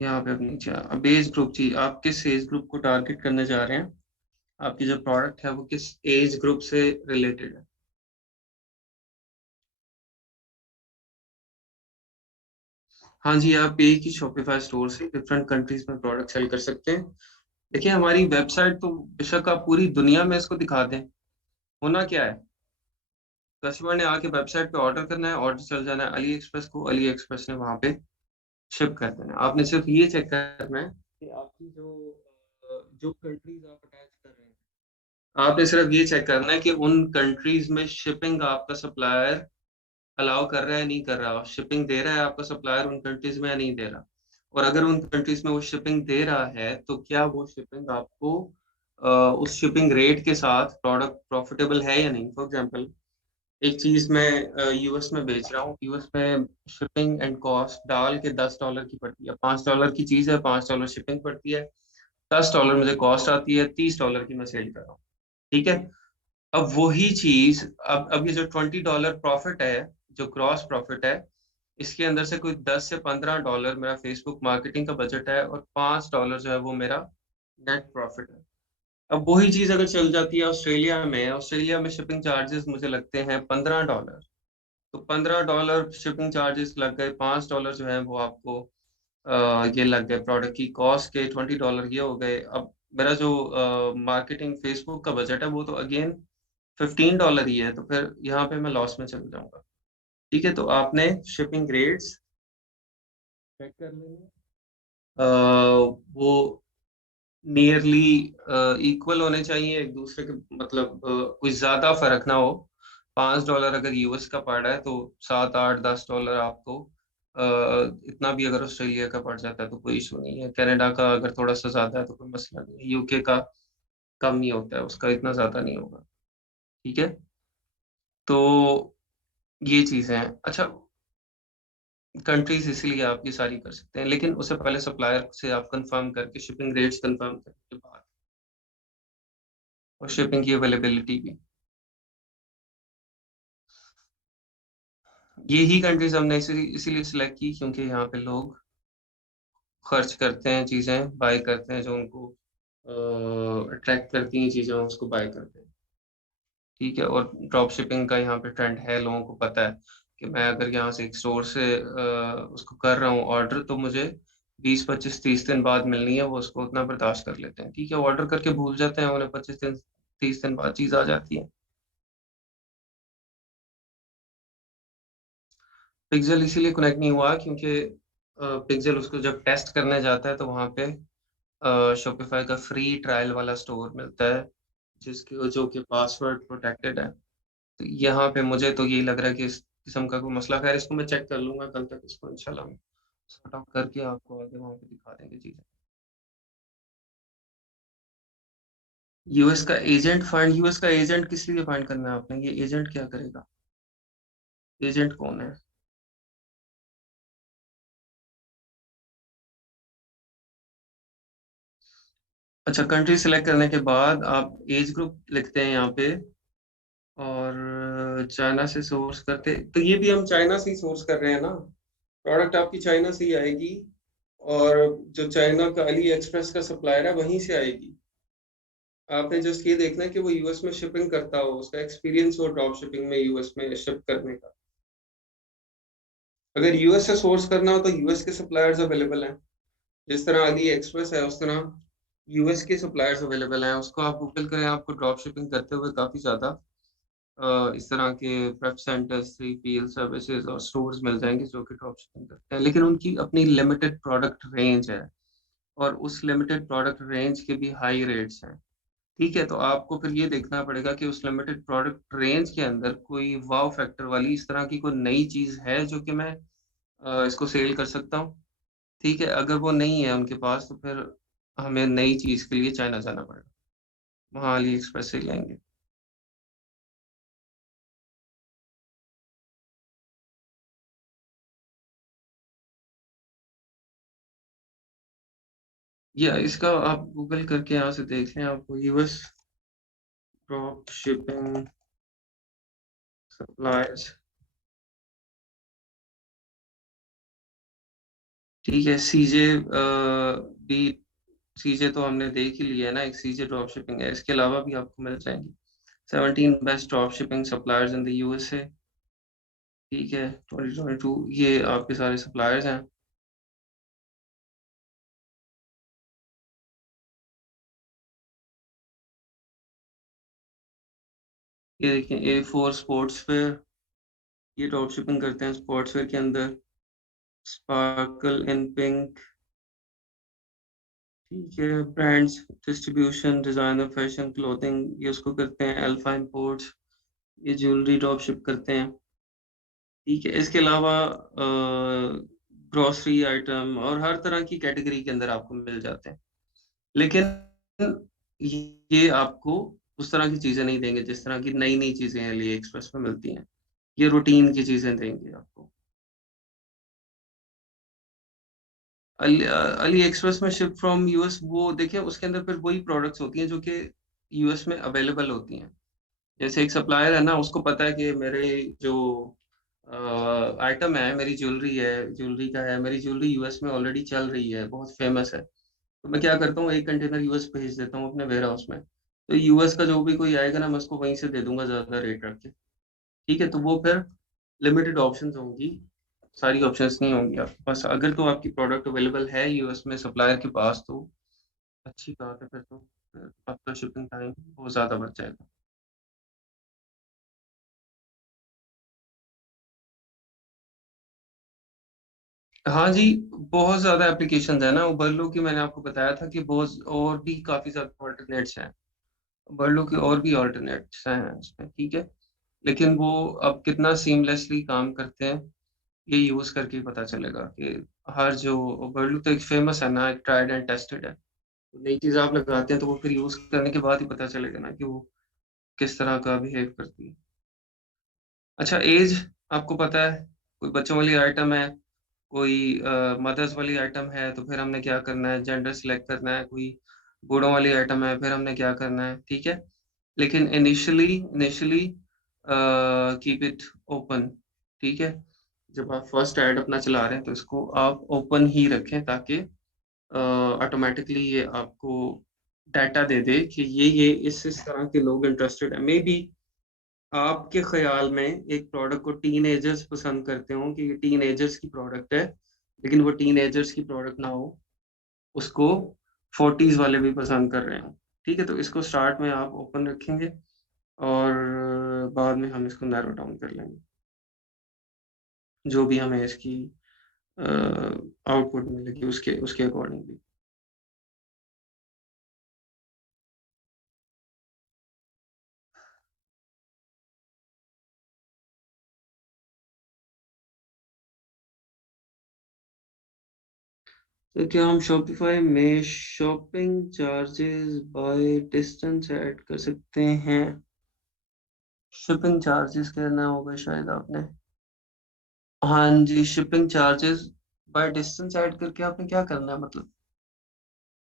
यहाँ पे अब नीचे अब एज ग्रुप चाहिए। आप किस एज ग्रुप को टारगेट करने जा रहे हैं? आपकी जो प्रोडक्ट है वो किस एज ग्रुप से रिलेटेड है? हाँ जी, आप एक ही शॉपिफाई स्टोर से डिफरेंट कंट्रीज में प्रोडक्ट सेल कर सकते हैं। देखिए, हमारी वेबसाइट तो बेशक आप पूरी दुनिया में इसको दिखा दें, होना क्या है, कस्टमर ने आके वेबसाइट पे ऑर्डर करना है, ऑर्डर चल जाना है अली एक्सप्रेस को, अली एक्सप्रेस ने वहां पे शिप कर देना है। आपने सिर्फ ये चेक करना है कि आपकी जो कंट्रीज आप अटैच कर रहे हैं, आपने सिर्फ ये चेक करना है कि उन कंट्रीज में शिपिंग आपका सप्लायर अलाउ कर रहा है, नहीं कर रहा, शिपिंग दे रहा है आपका सप्लायर उन कंट्रीज में या नहीं दे रहा। और अगर उन कंट्रीज में वो शिपिंग दे रहा है तो क्या वो शिपिंग आपको उस शिपिंग रेट के साथ प्रोडक्ट प्रॉफिटेबल है या नहीं। फॉर एग्जांपल, एक चीज मैं यूएस में बेच रहा हूँ, यूएस में शिपिंग एंड कॉस्ट डाल के $10 की पड़ती है। $5 की चीज है, $5 शिपिंग पड़ती है, $10 मुझे कॉस्ट आती है, $30 की मैं सेल कर रहा हूँ। ठीक है, अब वही चीज, अब ये जो $20 प्रॉफिट है, जो क्रॉस प्रॉफिट है, इसके अंदर से कोई $10 से $15 मेरा फेसबुक मार्केटिंग का बजट है, और $5 जो है वो मेरा नेट प्रॉफिट है। अब वही चीज अगर चल जाती है ऑस्ट्रेलिया में, ऑस्ट्रेलिया में शिपिंग चार्जेस मुझे लगते हैं $15। तो $15 शिपिंग चार्जेस लग गए, $5 जो है वो आपको ये लग गए प्रोडक्ट की कॉस्ट के, $20 ये हो गए। अब मेरा जो मार्केटिंग फेसबुक का बजट है वो तो अगेन $15 ही है, तो फिर यहाँ पे मैं लॉस में चल जाऊंगा। ठीक है, तो आपने शिपिंग रेट्स चेक कर लेंगे, वो नियरली इक्वल होने चाहिए एक दूसरे के, मतलब कोई ज्यादा फर्क ना हो। $5 अगर यूएस का पड़ रहा है तो 7 8 $10 आपको इतना भी अगर ऑस्ट्रेलिया का पड़ जाता है तो कोई इशू नहीं है। कनाडा का अगर थोड़ा सा ज्यादा है तो कोई मसला नहीं है। यूके का कम ही होता है, उसका इतना ज्यादा नहीं होगा। ठीक है, तो ये चीजें हैं। अच्छा, कंट्रीज इसीलिए आप ये सारी कर सकते हैं, लेकिन उससे पहले सप्लायर से आप कंफर्म करके शिपिंग रेट्स कंफर्म करने के बाद, और शिपिंग की अवेलेबिलिटी भी। यही कंट्रीज हमने इसीलिए सिलेक्ट की क्योंकि यहाँ पे लोग खर्च करते हैं, चीजें बाय करते हैं, जो उनको अट्रैक्ट करती हैं चीजें, उसको बाय करते हैं। ठीक है, और ड्रॉप शिपिंग का यहाँ पे ट्रेंड है, लोगों को पता है कि मैं अगर यहाँ से एक स्टोर से उसको कर रहा हूँ ऑर्डर, तो मुझे 20, 25, 30 दिन बाद मिलनी है, वो उसको उतना बर्दाश्त कर लेते हैं। ठीक है, ऑर्डर करके भूल जाते हैं, उन्हें 25 दिन 30 दिन बाद चीज़ आ जाती है। पिक्सेल इसीलिए कनेक्ट नहीं हुआ क्योंकि पिक्सेल उसको जब टेस्ट करने जाता है तो वहाँ पे शॉपिफाई का फ्री ट्रायल वाला स्टोर मिलता है, जिसकी जो कि पासवर्ड प्रोटेक्टेड है। तो यहाँ पे मुझे तो यही लग रहा है कि इस किस्म का कोई मसला, खैर इसको मैं चेक कर लूंगा कल तक, इसको इंशाल्लाह हम सॉर्ट आउट करके आपको आगे वहाँ पे दिखा देंगे चीज़ें। यूएस का एजेंट किस लिए फाइंड करना है आपने? ये एजेंट क्या करेगा? एजेंट कौन है? अच्छा, कंट्री सेलेक्ट करने के बाद आप एज ग्रुप लिखते हैं यहाँ पे, और चाइना से सोर्स करते, तो ये भी हम चाइना से ही सोर्स कर रहे हैं ना, प्रोडक्ट आपकी चाइना से ही आएगी, और जो चाइना का अली एक्सप्रेस का सप्लायर है वहीं से आएगी। आपने जस्ट ये देखना है कि वो यूएस में शिपिंग करता हो, उसका एक्सपीरियंस हो ड्रॉप शिपिंग में यूएस में शिप करने का। अगर यूएस से सोर्स करना हो तो यूएस के सप्लायर्स अवेलेबल हैं, जिस तरह अली एक्सप्रेस है उस तरह यूएस के सप्लायर्स अवेलेबल हैं। उसको आप गूगल करें, आपको ड्रॉप शिपिंग करते हुए काफ़ी ज़्यादा इस तरह के प्रेप सेंटर्स, 3PL सर्विसेज और स्टोर्स मिल जाएंगे जो कि ड्रॉप शिपिंग करते हैं, लेकिन उनकी अपनी लिमिटेड प्रोडक्ट रेंज है, और उस लिमिटेड प्रोडक्ट रेंज के भी हाई रेट्स हैं। ठीक है, तो आपको फिर ये देखना पड़ेगा कि उस लिमिटेड प्रोडक्ट रेंज के अंदर कोई वाव फैक्टर वाली इस तरह की कोई नई चीज़ है जो कि मैं इसको सेल कर सकता हूँ। ठीक है, अगर वो नहीं है उनके पास, तो फिर हमें नई चीज़ के लिए चाइना जाना पड़ेगा, वहाँ अली एक्सप्रेस से ही लेंगे। या इसका आप गूगल करके यहाँ से देख लें, आपको यूएस ड्रॉप शिपिंग सप्लायर्स। ठीक है, सीजे भी, सीजे तो हमने देख ही लिया है ना, एक सीजे ड्रॉप शिपिंग है, इसके अलावा भी आपको मिल जाएंगे 17 best drop shipping suppliers in the USA. ठीक है, 2022 ये आपके सारे सप्लायर्स हैं। ये देखिए, A4 स्पोर्ट्स वेयर, ये ड्रॉप शिपिंग करते हैं स्पोर्ट्स वेयर के अंदर। स्पार्कल इन पिंक, ठीक है, brands distribution designer fashion clothing, ये उसको करते हैं अल्फा इंपोर्ट्स, ये ज्वेलरी ड्रॉप शिप करते हैं। ठीक है, इसके अलावा ग्रोसरी आइटम और हर तरह की कैटेगरी के अंदर आपको मिल जाते हैं, लेकिन ये आपको उस तरह की चीजें नहीं देंगे जिस तरह की नई नई चीजें अली एक्सप्रेस में मिलती हैं। ये रूटीन की चीजें देंगे आपको। अली एक्सप्रेस में शिप फ्रॉम यूएस, वो देखिए उसके अंदर फिर वही प्रोडक्ट्स होती हैं जो कि यूएस में अवेलेबल होती हैं। जैसे एक सप्लायर है ना, उसको पता है कि मेरे जो आइटम है, मेरी ज्वेलरी है, ज्वेलरी का है, मेरी ज्वेलरी यूएस में ऑलरेडी चल रही है, बहुत फेमस है, तो मैं क्या करता हूँ, एक कंटेनर यूएस भेज देता हूँ अपने वेयर हाउस में, तो यूएस का जो भी कोई आएगा ना, मैं उसको वहीं से दे दूंगा ज़्यादा रेट रख के। ठीक है, तो वो फिर लिमिटेड ऑप्शंस होंगी, सारी ऑप्शंस नहीं होंगी आपके पास। अगर तो आपकी प्रोडक्ट अवेलेबल है यूएस में सप्लायर के पास, तो अच्छी बात है, फिर तो फिर आपका शिपिंग टाइम बहुत ज़्यादा बच जाएगा। हाँ जी, बहुत ज़्यादा एप्लीकेशंस है ना उबरलो की, मैंने आपको बताया था कि बहुत और भी काफ़ी ज़्यादा ऑल्टरनेट्स हैं, उबरलो की और भी ऑल्टरनेट्स हैं इसमें। ठीक है, लेकिन वो अब कितना सीमलेसली काम करते हैं, ये यूज़ करके ही पता चलेगा कि हर जो उबरलो तो एक फेमस है ना, एक ट्राइड एंड टेस्टेड है, नई चीज़ आप लगाते हैं तो वो फिर यूज़ करने के बाद ही पता चलेगा ना कि वो किस तरह का बिहेव करती है। अच्छा, एज आपको पता है, कोई बच्चों वाली आइटम है, कोई मदर्स वाली आइटम है, तो फिर हमने क्या करना है, जेंडर सिलेक्ट करना है। कोई बूढ़ों वाली आइटम है, फिर हमने क्या करना है। ठीक है, लेकिन initially initially keep it open. ठीक है, जब आप फर्स्ट ऐड अपना चला रहे हैं तो इसको आप ओपन ही रखें, ताकि ऑटोमेटिकली ये आपको डाटा दे दे कि ये इस तरह के लोग इंटरेस्टेड है। मे बी आपके ख्याल में एक प्रोडक्ट को टीनेजर्स पसंद करते हो कि ये टीनेजर्स की प्रोडक्ट है, लेकिन वो टीनेजर्स की प्रोडक्ट ना हो, उसको 40s वाले भी पसंद कर रहे हो। ठीक है, तो इसको स्टार्ट में आप ओपन रखेंगे और बाद में हम इसको नैरो डाउन कर लेंगे, जो भी हमें इसकी आउटपुट मिलेगी उसके उसके अकॉर्डिंगली। तो क्या हम शॉपिफाई में shopping charges by distance add कर सकते हैं? शिपिंग चार्जेस कहना होगा शायद आपने। हाँ जी, shipping charges by distance add करके आपने क्या करना है, मतलब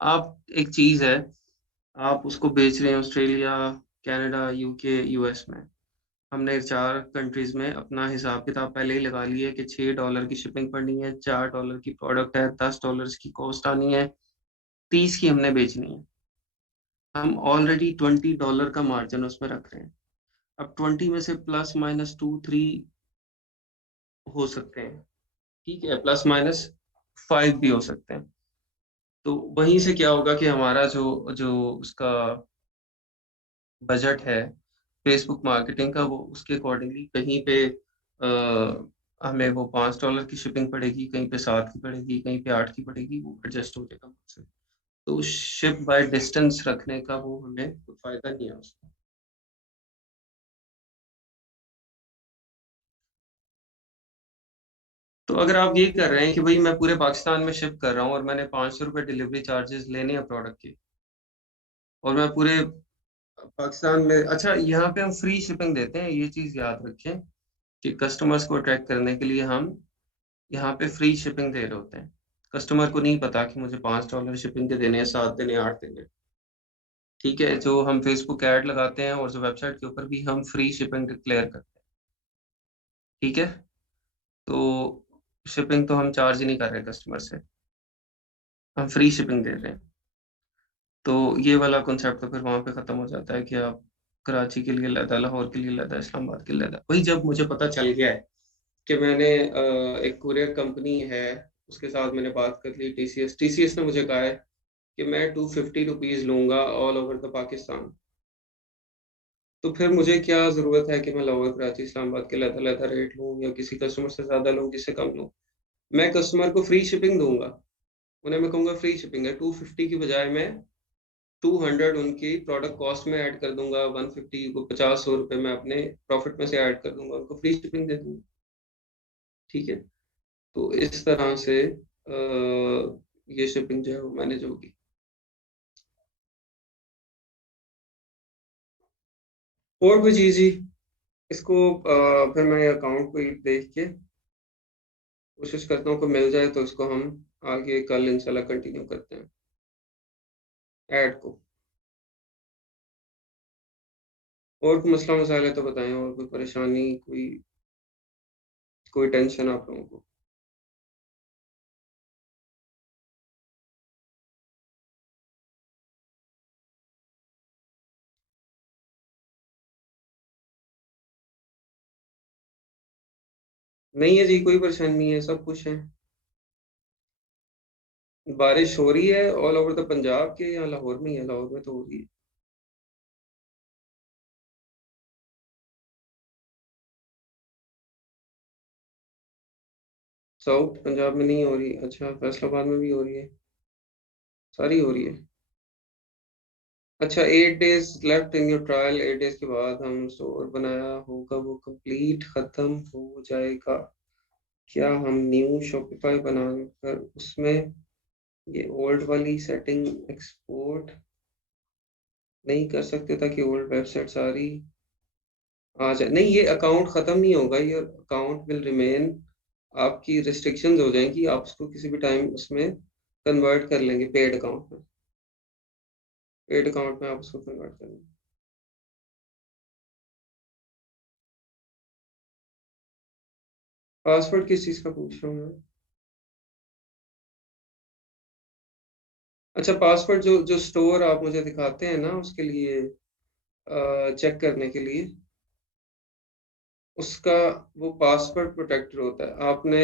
आप एक चीज है, आप उसको बेच रहे हैं ऑस्ट्रेलिया, कनाडा, यूके, यूएस में। हमने 4 कंट्रीज में अपना हिसाब किताब पहले ही लगा लिया है कि $6 की शिपिंग पड़नी है, $4 की प्रोडक्ट है, $10 की कॉस्ट आनी है, 30 की हमने बेचनी है। हम ऑलरेडी $20 का मार्जिन उसमें रख रहे हैं। अब 20 में से प्लस माइनस 2-3 हो सकते हैं, ठीक है, प्लस माइनस 5 भी हो सकते हैं। तो वहीं से क्या होगा कि हमारा जो जो उसका बजट है फेसबुक मार्केटिंग का, वो उसके अकॉर्डिंगली कहीं पे हमें वो $5 की शिपिंग पड़ेगी, कहीं पे 7 की पड़ेगी, कहीं पे 8 की पड़ेगी, वो एडजस्ट हो जाएगा मुझसे। तो शिप बाय डिस्टेंस रखने का वो हमें कोई फायदा नहीं है उसका। तो अगर आप ये कर रहे हैं कि भाई मैं पूरे पाकिस्तान में शिप कर रहा हूँ और मैंने ₹500 डिलीवरी चार्जेस लेने हैं प्रोडक्ट के, और मैं पूरे पाकिस्तान में, अच्छा यहाँ पे हम फ्री शिपिंग देते हैं, ये चीज़ याद रखें कि कस्टमर्स को अट्रैक्ट करने के लिए हम यहाँ पे फ्री शिपिंग दे रहे होते हैं। कस्टमर को नहीं पता कि मुझे $5 शिपिंग के देने हैं, 7 देने हैं, 8 देने हैं। ठीक है, जो हम फेसबुक ऐड लगाते हैं और जो वेबसाइट के ऊपर भी हम फ्री शिपिंग डिक्लेयर करते हैं। ठीक है, तो शिपिंग तो हम चार्ज ही नहीं कर रहे कस्टमर से, हम फ्री शिपिंग दे रहे हैं। तो ये वाला कॉन्सेप्ट तो फिर वहाँ पे खत्म हो जाता है कि आप कराची के लिए लैदा, लाहौर के लिए लैदा, इस्लामाबाद के लिए लैदा। वही जब मुझे पता चल गया है कि मैंने एक कुरियर कंपनी है, उसके साथ मैंने बात कर ली, टीसीएस। टीसीएस ने मुझे कहा है कि मैं ₹250 लूँगा ऑल ओवर द पाकिस्तान। तो फिर मुझे क्या ज़रूरत है कि मैं लाहौर, कराची, इस्लामाबाद के अलग-अलग रेट लूँ या किसी कस्टमर से ज़्यादा लूँ, किससे कम लूँ। मैं कस्टमर को फ्री शिपिंग दूँगा। उन्हें मैं कहूँगा फ्री शिपिंग है, 250 की बजाय मैं 200 उनकी प्रोडक्ट कॉस्ट में ऐड कर दूँगा, 150 को ₹50-100 मैं अपने प्रॉफिट में से ऐड कर दूँगा, उनको फ्री शिपिंग दे दूँगा। ठीक है? तो इस तरह से ये शिपिंग जो है वो मैनेज होगी। और भी जी, जी। इसको फिर मैं अकाउंट को देख के कोशिश करता हूँ कि मिल जाए, तो इसको हम आगे कल इंशाल्लाह कंटिन्यू करते हैं ऐड को। और कोई मसला मसाइल है तो बताएं, और कोई परेशानी, कोई कोई टेंशन आप लोगों को? नहीं है जी, कोई परेशानी नहीं है, सब कुछ है। बारिश हो रही है ऑल ओवर द पंजाब के, या लाहौर में ही है? लाहौर में तो हो रही है। साउथ पंजाब में नहीं हो रही? अच्छा, फैसलाबाद में भी हो रही है? सारी हो रही है? अच्छा, 8 days left in your trial, 8 days के बाद हम स्टोर बनाया होगा वो कंप्लीट खत्म हो जाएगा। क्या हम न्यू शॉपिफाई बनाकर उसमें ये ओल्ड वाली सेटिंग एक्सपोर्ट नहीं कर सकते ताकि ओल्ड वेबसाइट सारी आ जाए? नहीं, ये अकाउंट खत्म नहीं होगा, ये अकाउंट विल रिमेन। आपकी रिस्ट्रिक्शंस हो जाएंगी, आप उसको किसी भी टाइम उसमें कन्वर्ट कर लेंगे पेड अकाउंट में। पेड अकाउंट में आप उसको कन्वर्ट कर लेंगे। पासवर्ड किस चीज़ का पूछ रहा हूँ मैं? अच्छा, पासवर्ड जो जो स्टोर आप मुझे दिखाते हैं ना, उसके लिए चेक करने के लिए। उसका वो पासवर्ड प्रोटेक्टेड होता है। आपने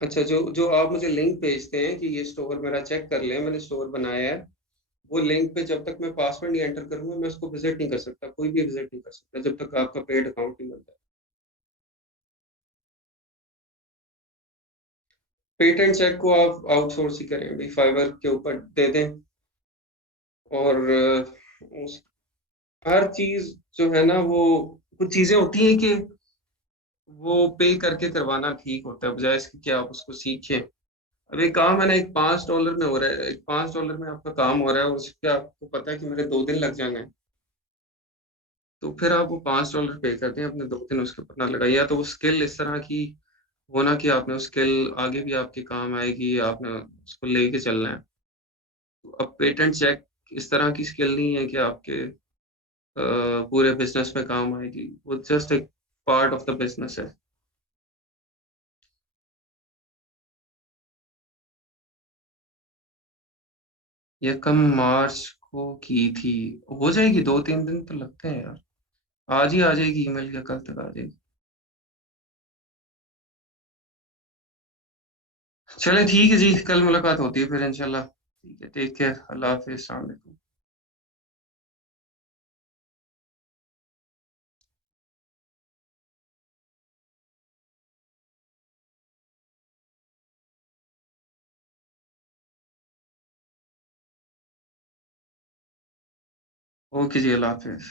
अच्छा, जो जो आप मुझे लिंक भेजते हैं कि ये स्टोर मेरा चेक कर लें, मैंने स्टोर बनाया है, वो लिंक पे जब तक मैं पासवर्ड नहीं एंटर करूँगा, मैं उसको विज़िट नहीं कर सकता, कोई भी विज़िट नहीं कर सकता, जब तक आपका पेड अकाउंट नहीं बनता है। पेटेंट चेक को आप आउटसोर्स ही करें भई, फाइवर के ऊपर दे दें और उस हर चीज़ जो है ना, वो कुछ चीज़ें होती हैं कि वो पे करके करवाना ठीक होता है, बजाए इसके कि आप उसको सीखें। अब एक काम है ना, एक $5 में हो रहा है, एक $5 में आपका काम हो रहा है, उस पे आपको पता है कि मेरे 2 दिन लग जाएँगे, तो फिर आप वो $5 पे करते हैं, अपने 2 दिन उसके ऊपर ना लगाइए। या तो वो स्किल इस तरह की हो ना कि आपने वो स्किल आगे भी आपके काम आएगी, आपने उसको लेके चलना है। तो अब पेटेंट चेक इस तरह की स्किल नहीं है कि आपके पूरे बिज़नेस में काम आएगी, वो जस्ट एक पार्ट ऑफ द बिज़नेस है। ये कम मार्च को की थी, हो जाएगी, 2-3 दिन तो लगते हैं यार। आज ही आ जाएगी ईमेल या कल तक आ जाएगी। चलें ठीक है जी, कल मुलाकात होती है फिर इंशाल्लाह। ठीक है, टेक केयर, अल्लाह हाफ़िज़, अस्सलाम वालेकुम। ओके जी, अल्लाह हाफ़िज़।